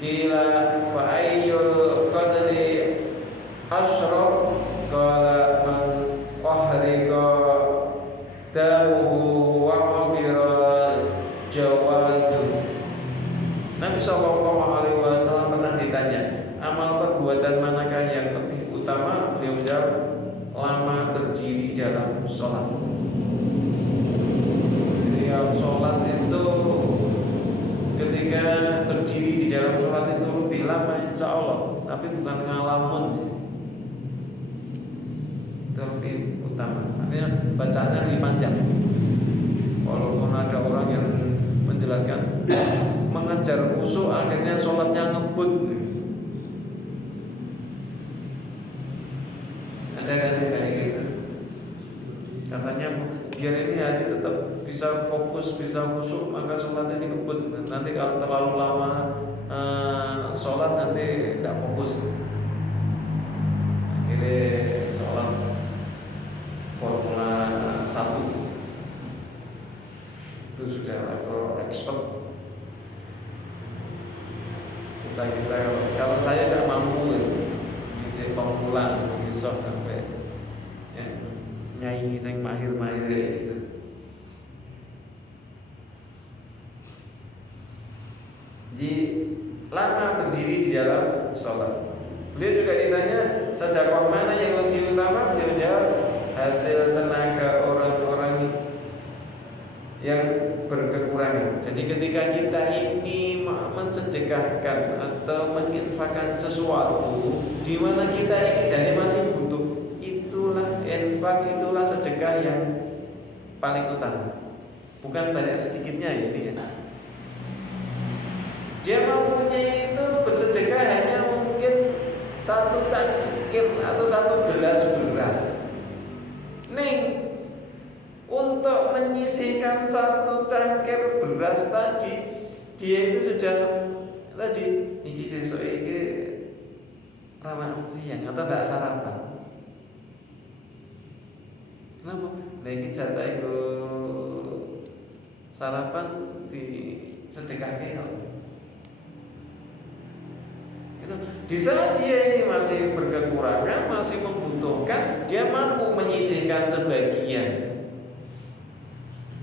Kila wa ayyul qadri asyraf qala man qahriqa damuhu wa qadira jawadu. Nabi sallallahu alaihi wasallam pernah ditanya, amal perbuatan manakah yang lebih utama? Beliau menjawab, lama berdiri dalam sholat. Jadi kalau sholat itu ketika berdiri di dalam sholat itu lebih lama insya Allah, tapi bukan ngalamun, itu lebih utama. Artinya bacaannya lebih panjang. Walaupun ada orang yang menjelaskan mengejar khusyuk akhirnya sholatnya ngebut. Ada kan kayak gitu. Katanya biar ini hati tetap bisa fokus, bisa khusyuk, maka sholatnya dikebut. Nanti kalau terlalu lama sholat nanti tidak fokus. Akhirnya sholat Formula 1 itu sudah level expert. Kita kalau saya tidak mampu jadi pemula besok sampai ya, nyanyi yang mahir-mahir gitu. Jadi lama berdiri di dalam sholat. Beliau juga ditanya sedekah mana yang lebih utama? Beliau jawab hasil tenaga orang-orang yang berkekurangan. Jadi ketika kita ini mensedekahkan atau menginfakkan sesuatu di mana kita ini jadi masih butuh, itulah infak, itulah sedekah yang paling utama. Bukan banyak sedikitnya ini ya. Dia mampunya itu bersedekah hanya mungkin 1 cangkir atau 1 gelas beras. Nih, untuk menyisihkan 1 cangkir beras tadi, dia itu sudah tadi iki sesuk iki ramah siang atau tidak sarapan. Kenapa? Nah ini jatah itu sarapan di sedekahnya. Di saat dia ini masih berkekurangan, masih membutuhkan, dia mampu menyisihkan sebagian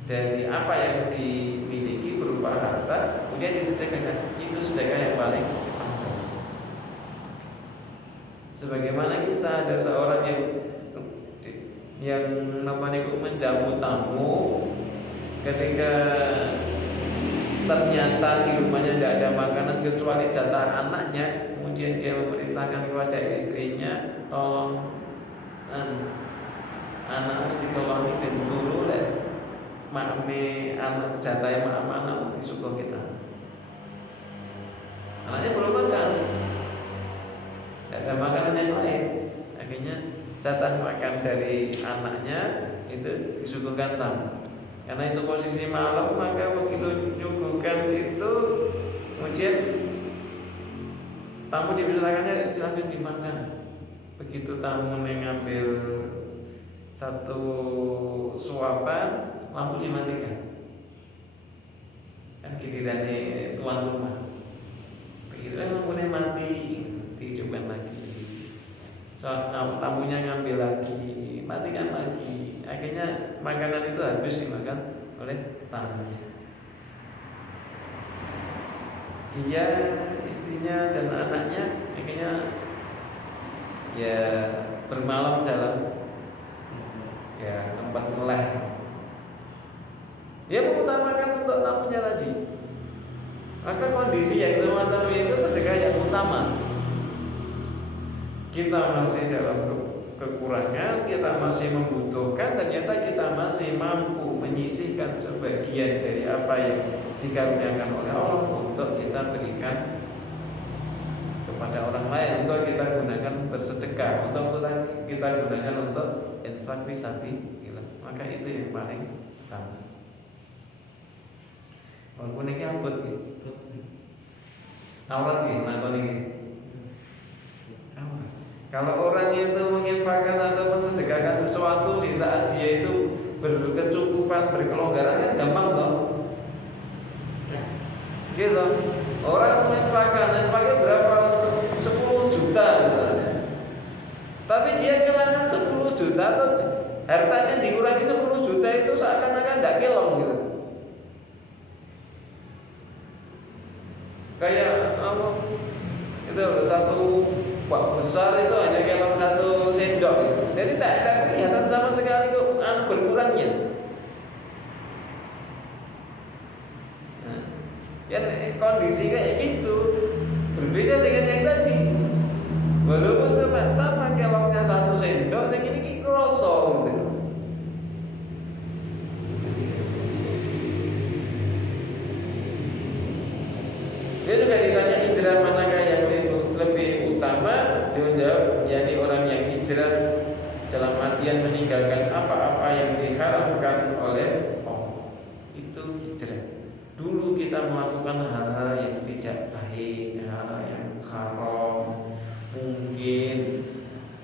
dari apa yang dimiliki berupa harta, kemudian disedekahkan. Itu sedekah yang paling penting. Sebagaimana kisah ada seorang yang namanya menjamu tamu, ketika ternyata di rumahnya tidak ada makanan kecuali jatah anaknya, kemudian dia memerintahkan kepada istrinya, tolong anakmu dikeloni dan turu lek makme anak jatah anak disuguh kita. Anaknya belum makan, tidak ada makanan yang lain. Akhirnya jatah makan dari anaknya itu disuguhkan tamu. Karena itu posisi malam, maka begitu nyuguhkan itu, kemudian tamu dipersilakannya silahkan dimakan. Begitu tamu mengambil 1 suapan, lampu dimatikan. Kan gilirannya tuan rumah. Begitu lampunya mati, dihidupkan lagi. So, tamunya ngambil lagi, matikan lagi. Akhirnya makanan itu habis dimakan oleh tamunya. Dia, istrinya dan anaknya akhirnya ya bermalam dalam ya tempat meleh. Dia mengutamakan untuk tamunya tadi. Maka kondisi yang semacam itu sedekah yang utama. Kita masih dalam kekurangan, kita masih membutuhkan, ternyata kita masih mampu menyisihkan sebagian dari apa yang dikaruniakan oleh Allah untuk kita berikan kepada orang lain, untuk kita gunakan bersedekah, untuk kita gunakan untuk infak fisabilillah. Maka itu yang paling utama. Walaupun ini abot gitu. Aurat nggih lakon iki. Kalau orang itu menginfakkan atau mensedekahkan sesuatu di saat dia itu berkecukupan, berkelonggaran, kan gampang toh. Gitu. Orang menginfakkan Kayak apa? Itu satu wak besar itu hanya kelong satu sendok gitu. Jadi tidak kelihatan sama sekali kok berkurangnya. Nah, ya kondisi kayak gitu berbeda dengan yang tadi. Walaupun cuma sama kelongnya satu sendok, yang ini kroso gitu. Dia juga ditanya hijrah manakah yang lebih utama. Dia jawab, yakni orang yang hijrah dalam artian meninggalkan apa-apa yang diharamkan oleh Allah. Itu hijrah. Dulu kita melakukan hal-hal yang tidak baik, hal-hal yang haram. Mungkin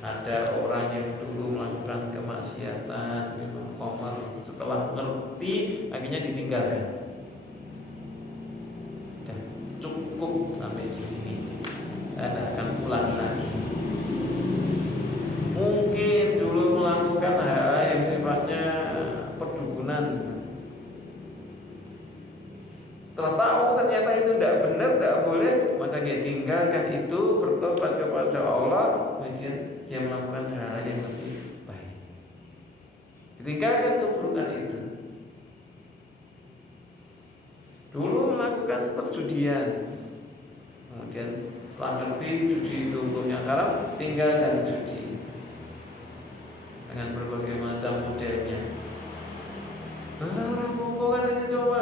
ada orang yang dulu melakukan kemaksiatan, minum khamr, setelah mengerti akhirnya ditinggalkan. Dan cukup sampai di sini. Tidak akan ulangi lagi. Mungkin dulu melakukan hal yang sifatnya perdukunan. Setelah tahu ternyata itu tidak benar, tidak boleh, maka dia tinggalkan itu, bertobat kepada Allah, kemudian dia melakukan hal yang lebih baik. Ditinggalkan keburukan itu. Dulu melakukan perjudian, kemudian setelah ngerti judi itu hukumnya haram, tinggalkan judi dengan berbagai macam modelnya. Orang kan ini coba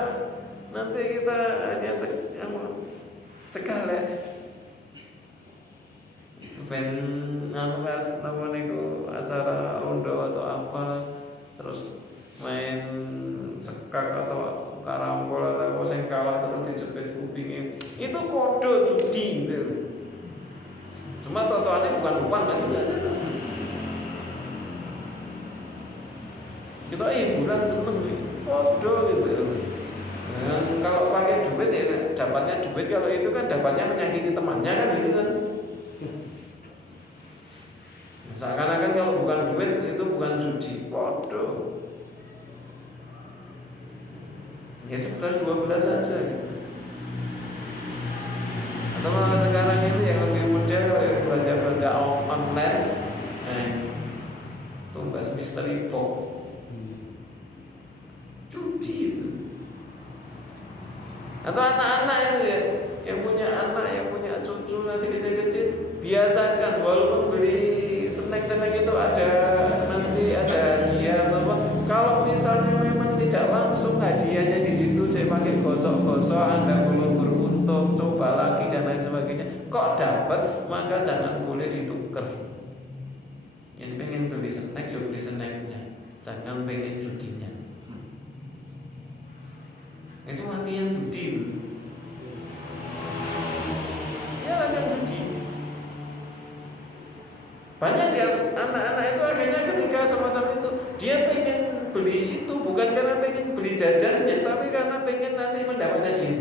nanti kita hanya cekal ya. Ben pas namanya itu acara rondo atau apa, terus main sekak atau karambol atau sing kalah terus dijepit kupingnya, itu kode judi gitu. Cuma totoannya bukan uang kan, kita hiburan seneng kode gitu. Nah, kalau pakai duit ya dapatnya duit, kalau itu kan dapatnya menyakiti temannya kan gitu kan. Seakan-akan kalau bukan duit itu bukan judi, kode. Ya 11-12 saja. Atau malah sekarang itu yang lebih mudah belanja-belanja online, tumbas misteri box, judi itu. Atau anak-anak itu ya, yang punya anak, yang punya cucu masih kecil-kecil, biasakan walaupun beli snack-snack itu ada nanti ada hadiah atau apa. Kalau misalnya memang tidak langsung hadiahnya di situ, saya pakai gosok-gosok, Anda belum beruntung, coba lagi dan lain sebagainya. Kok dapat, maka jangan boleh ditukar. Yang pengen beli snack, ya beli snacknya, jangan pengen judinya. Itu latihan judi. Ya latihan judi. Banyak dia anak-anak itu akhirnya ketika semacam itu dia pengen beli itu bukan karena pengen beli jajannya, tapi karena pengen nanti mendapat hadiah.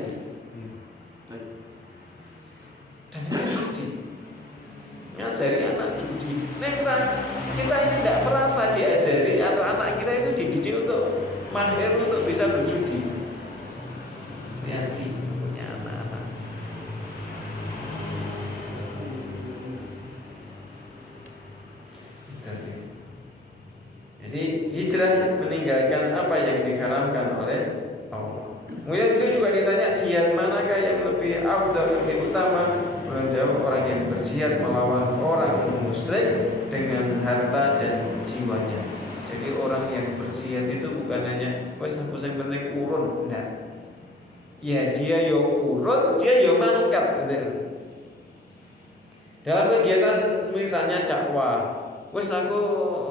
Dan itu judi. Ngajari anak judi. Kita ini tidak merasa diajari atau anak kita itu dididik untuk mahir untuk bisa berjudi. Hati punya anak-anak. Jadi hijrah meninggalkan apa yang diharamkan oleh Allah. Kemudian beliau juga ditanya jihad manakah yang lebih afdal, lebih utama. Menjawab orang yang berjihad melawan orang musyrik dengan harta dan jiwanya. Jadi orang yang berjihad itu bukan hanya wes aku yang penting urun, enggak. Ya dia yo urut, dia yo mangkat gitu. Dalam kegiatan misalnya dakwah, wes aku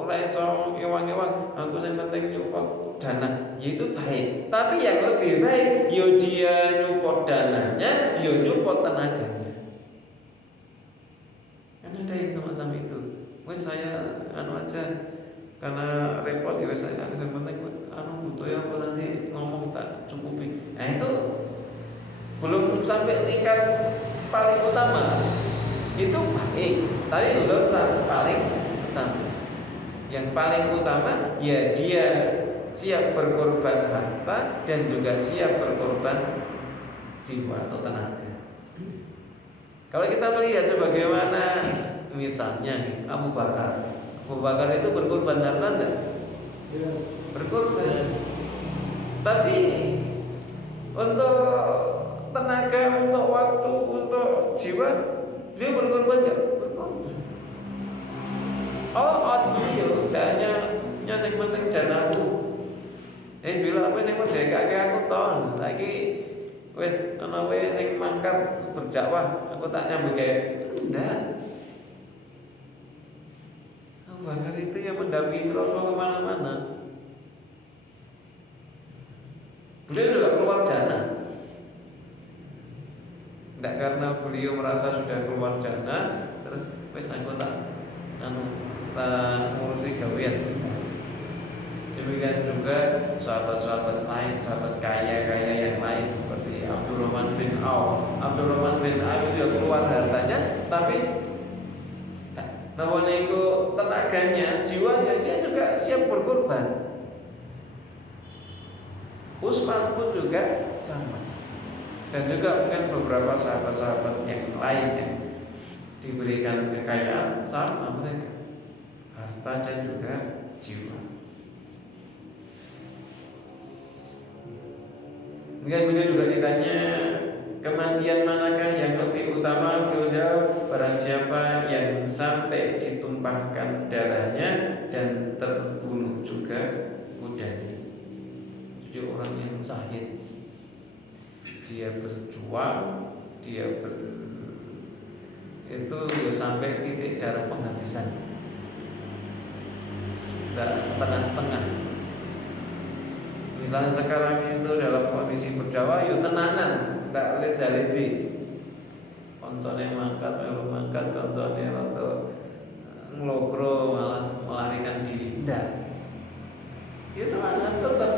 ora iso ewang-ewang, aku yang penting nyupport dana, yaitu baik. Tapi yang lebih baik yo dia nyupport dananya, yo nyupport tenaganya. Kan ada yang sama-sama itu. Wes saya aja karena repot ya saya yang penting butuh ya apa nanti ngomong tak cukupi. Nah itu belum sampai tingkat paling utama. Itu baik, tapi belum paling utama. Yang paling utama ya dia siap berkorban harta dan juga siap berkorban jiwa atau tenaga. Kalau kita melihat sebagaimana misalnya Abu Bakar, Abu Bakar itu berkorban harta enggak? Berkorban. Tapi untuk tenaga, untuk waktu, untuk jiwa, dia berkorban enggak? Berkorban. Beliau hanya sing penting janaku. Bila apa sing merdekake aku ton. Saiki wis ana wae sing mangkat berdakwah, aku tak nyambut gawe. Enggak. Abu Bakar itu yang mendampingi Rasul kemana-mana. Beliau juga keluar dana. Enggak karena beliau merasa sudah keluar dana, terus wis aku tak ngurusi gawean. Demikian juga sahabat-sahabat lain, sahabat kaya-kaya yang lain seperti Abdurrahman bin Auf. Abdurrahman bin Auf juga keluar hartanya, tapi namanya itu tenaganya, jiwanya dia juga siap berkorban. Utsman pun juga sama. Dan juga mungkin beberapa sahabat-sahabat yang lain yang diberikan kekayaan sama mereka, harta dan juga jiwa. Mungkin beliau juga ditanya kematian manakah yang lebih utama, beliau jawab barang siapa yang sampai ditumpahkan darahnya dan terbunuh juga kudanya. Jadi orang yang syahid, dia berjuang, itu sampai titik darah penghabisan, dan setengah-setengah. Misalnya sekarang itu dalam kondisi berdakwah, yo tenanan, ndak leda-ledi. Koncone mangkat, melu mangkat, koncone rada nglokro malah melarikan diri. Ndak. Ya semangat tetap.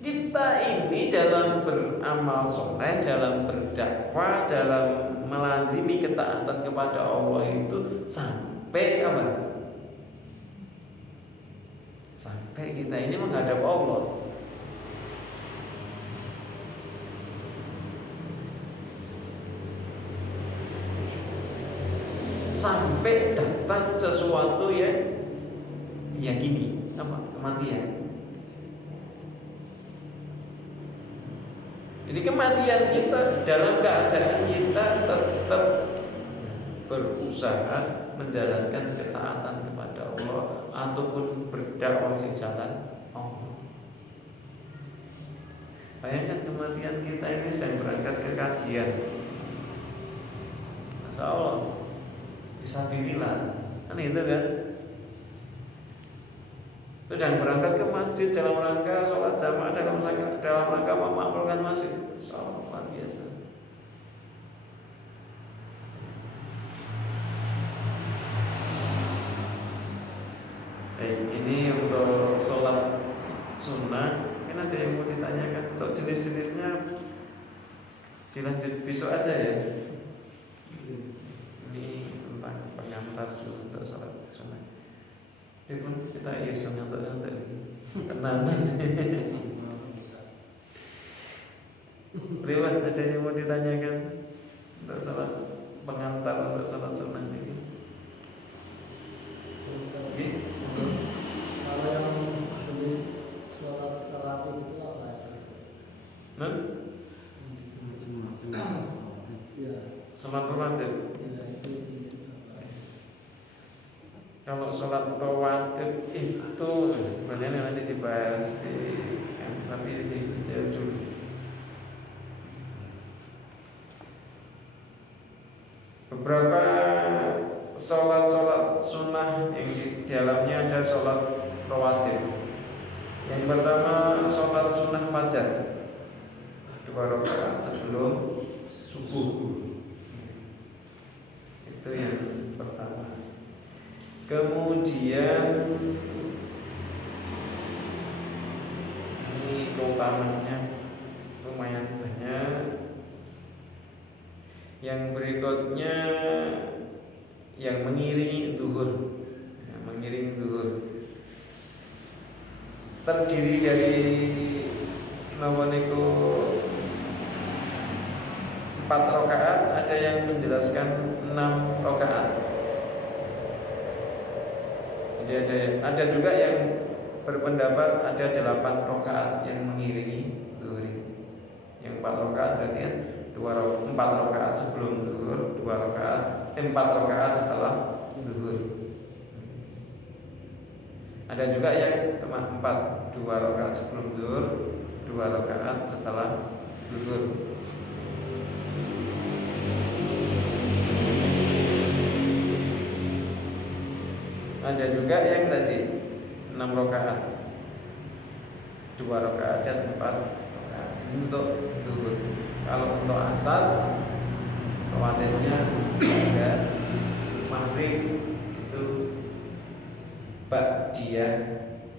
Kita ini dalam beramal soleh, dalam berdakwah, dalam melazimi ketaatan kepada Allah itu sampai apa? Sampai kita ini menghadap Allah. Sampai datang sesuatu yang diyakini, apa? Kematian. Jadi kematian kita dalam keadaan kita tetap berusaha menjalankan ketaatan kepada Allah ataupun berdakwah di jalan Allah. Bayangkan kematian kita ini sedang berangkat ke kajian, Masya Allah, fisabilillah, kan itu kan. Sedang berangkat ke masjid dalam rangka sholat jamaah, dalam rangka memakmurkan masjid. Sholat luar biasa. Ini untuk sholat sunnah. Mungkin ada yang mau ditanyakan untuk jenis-jenisnya, dilanjut besok aja ya. Ini tentang pengantar untuk sholat sunnah. Pun kita nyantai tenanan. Lewat ada yang mau ditanyakan untuk salat pengantar, untuk salat sunnah ini. Oke. Kalau yang jenis sholat rawatib itu apa ya? Sholat rawatib. Kalau sholat rawatib itu sebenarnya nanti dibahas tapi dijawab dulu. Beberapa sholat sunnah yang di dalamnya ada sholat rawatib. Yang pertama sholat sunnah fajar, 2 rakaat sebelum subuh. Itu yang pertama. Kemudian ini keutamanya lumayan banyak. Yang berikutnya yang mengiringi zuhur, terdiri dari napa niku 4 rakaat, ada yang menjelaskan 6 rakaat. Jadi ada juga yang berpendapat ada 8 rakaat yang mengiringi zuhur. Yang 4 rakaat berarti kan 4 rakaat sebelum zuhur, 4 rakaat setelah zuhur. Ada juga yang cuma 4, 2 rakaat sebelum zuhur, 2 rakaat setelah zuhur. Ada juga yang tadi 6 rakaat, 2 rakaat dan 4 rakaat. Ini untuk zuhur. Kalau untuk asar, khawatirnya ada maghrib itu ba'diyah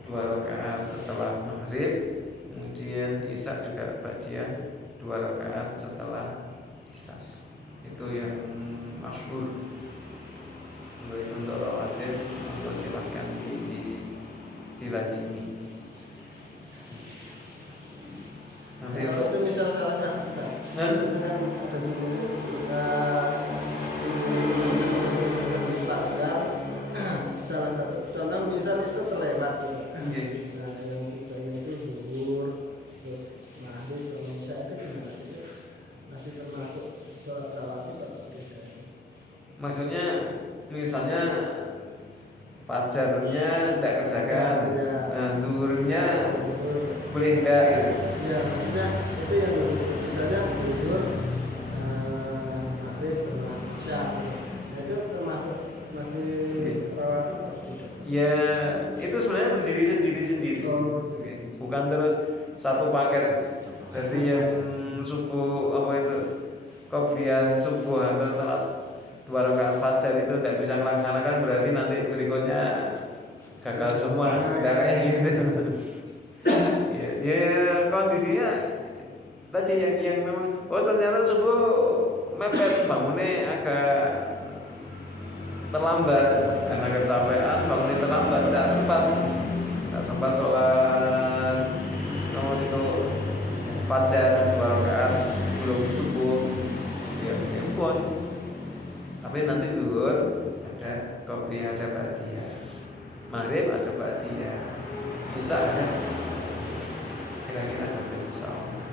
2 rakaat setelah maghrib, kemudian isya juga ba'diyah 2 rakaat setelah isya. Itu yang masyhur. Untuk khawatir silahkan dilazimi. Nanti Kalau itu misal salah satu kan ada salah satu contoh misal itu terlewat okay. Nah yang misalnya itu zuhur terus maghrib kalau misalnya itu masih termasuk sholat tarawih atau tidak? Maksudnya misalnya fajarnya tidak kerjakan, nah zuhurnya boleh enggak gitu. Ya maksudnya itu yang misalnya zuhur maghrib sama isya, itu termasuk masih rawatib atau tidak? Ya itu sebenarnya berdiri sendiri. Bukan terus satu paket. Jadi yang subuh apa itu qobliyah subuh atau salat 2 rakaat fajar itu tidak bisa melaksanakan, berarti nanti berikutnya gagal semua, tidak kayak gitu. ya kondisinya tadi yang memang ternyata subuh mepet, bangunnya agak terlambat karena kecapean, bangunnya terlambat, tidak sempat sholat itu fajar 2 rakaat sebelum subuh, ya pun. Tapi nanti zuhur ada qobliyah, ada ba'diyah, maghrib ada ba'diyah, isya ada kira-kira ada insyaallah.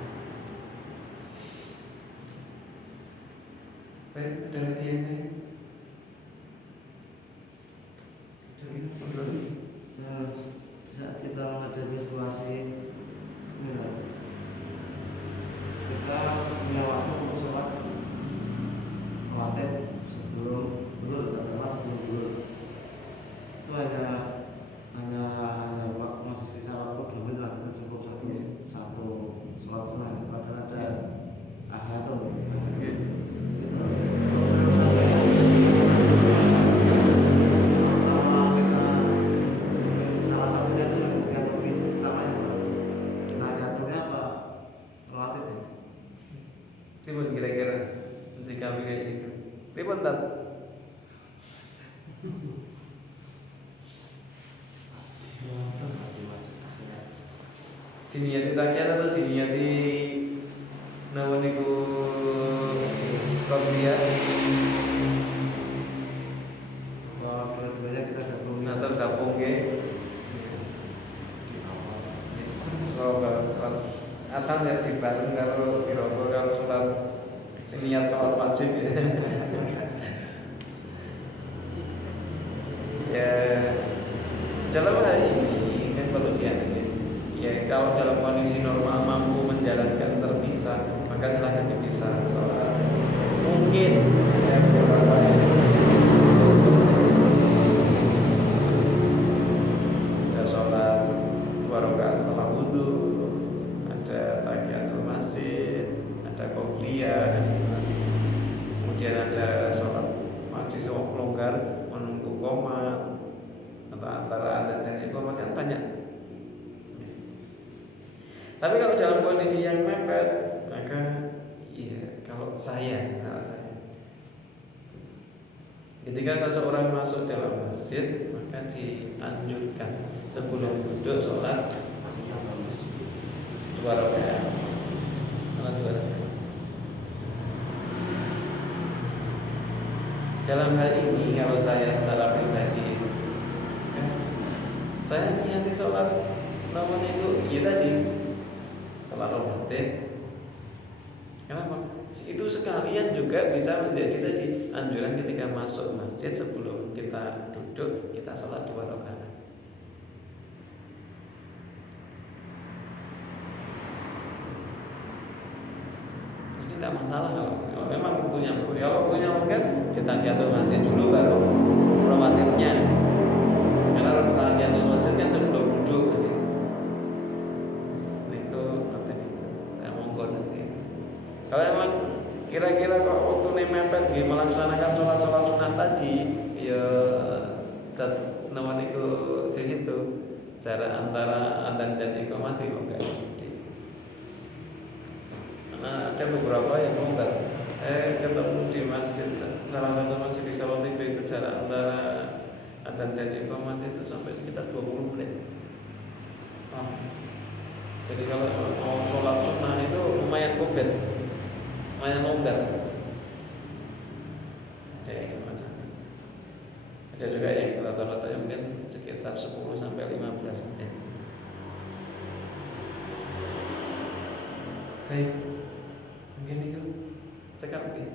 Baik, ada lagi yang lain? Saat kita menghadapi situasi ini, kita punya waktu untuk sholat khawatir sebelum dulu, katakanlah sebelum dulu itu hanya waktu masih sisa waktu 2 menit lah, kita cukup satu sholat sunnah, padahal ada ahyatul salah satunya itu yang lebih utamanya ahyatul apa relatif ya. Ribut kira-kira sikapi kayak gitu. Ribut tak? Diniyati takiat atau diniyati nawaniku qobliyah Dua-duanya kita gabung atau gabung ya? Kalau sholat asal ya dibareng kalau dirokok, kalau sholat niat sholat wajib ya. Ya dalam hal ini kan perlu dianggap ya, kalau dalam kondisi normal mampu menjalankan terpisah, maka silahkan dipisah sholat. Mungkin ada beberapa ada sholat 2 rakaat setelah wudu, ada tahiyatul masjid, ada qobliyah, kemudian ada sholat majlis longgar menunggu koma atau antara adzan dan iqamah, kan banyak. Tapi kalau dalam kondisi yang mepet, maka ya kalau saya ketika seseorang masuk dalam masjid, maka dianjurkan sebelum duduk sholat dua rakaat. Salat dua rakaat. Dalam hal ini kalau saya secara pribadi, saya niati sholat namun itu ya tadi sholat rawatib. Kenapa? Itu sekalian juga bisa menjadi tadi anjuran ketika masuk masjid sebelum kita duduk kita sholat dua rakaat. Jadi tidak masalah kalau memang waktunya mungkin kita jatuh masjid dulu baru rawatibnya. Karena kalau misalnya jatuh masjid kan sebelum duduk gitu. Itu penting itu. Ya monggo nanti. Kalau emang kira-kira kok waktu mepet nggih melaksanakan sholat sunat tadi, ya namanya itu di situ cara antara adzan dan iqamah itu enggak sedih. Karena ada beberapa yang longgar. Ketemu di masjid salah satu masjid di Salatiga itu jarak antara adzan dan iqamah itu sampai sekitar 20 menit. Jadi kalau mau sholat sunnah itu lumayan kompet, lumayan longgar. Ada yang semacam itu. Ada juga yang rata-rata mungkin sekitar 10 sampai 15 menit. Baik, mungkin itu cekap ya.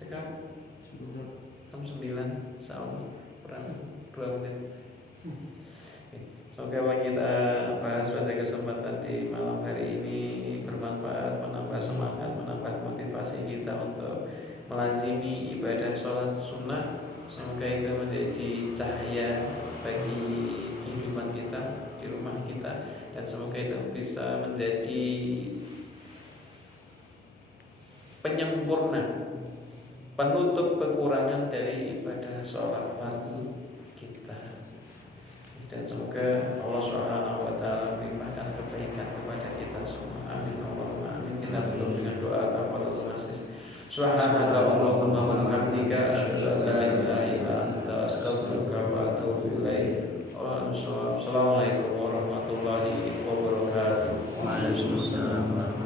Cekap jam 9 insyaallah kurang 2 menit. Semoga apa kita bahas pada kesempatan di malam hari ini bermanfaat, menambah semangat, menambah motivasi kita untuk melazimi ibadah sholat sunnah. Semoga itu menjadi cahaya bagi kehidupan kita di rumah kita, dan semoga itu bisa menjadi penyempurna, penutup kekurangan dari ibadah sholat fardu kita. Dan semoga Allah Subhanahu wa taala melimpahkan kebaikan kepada kita semua. Amin Allahumma amin. Kita tutup dengan doa kafaratul majlis. Subhanaka Allahumma wa bihamdika asyhadu an la ilaha illa anta astaghfiruka wa atubu ilaik. Assalamualaikum warahmatullahi wabarakatuh. Waalaikumsalam.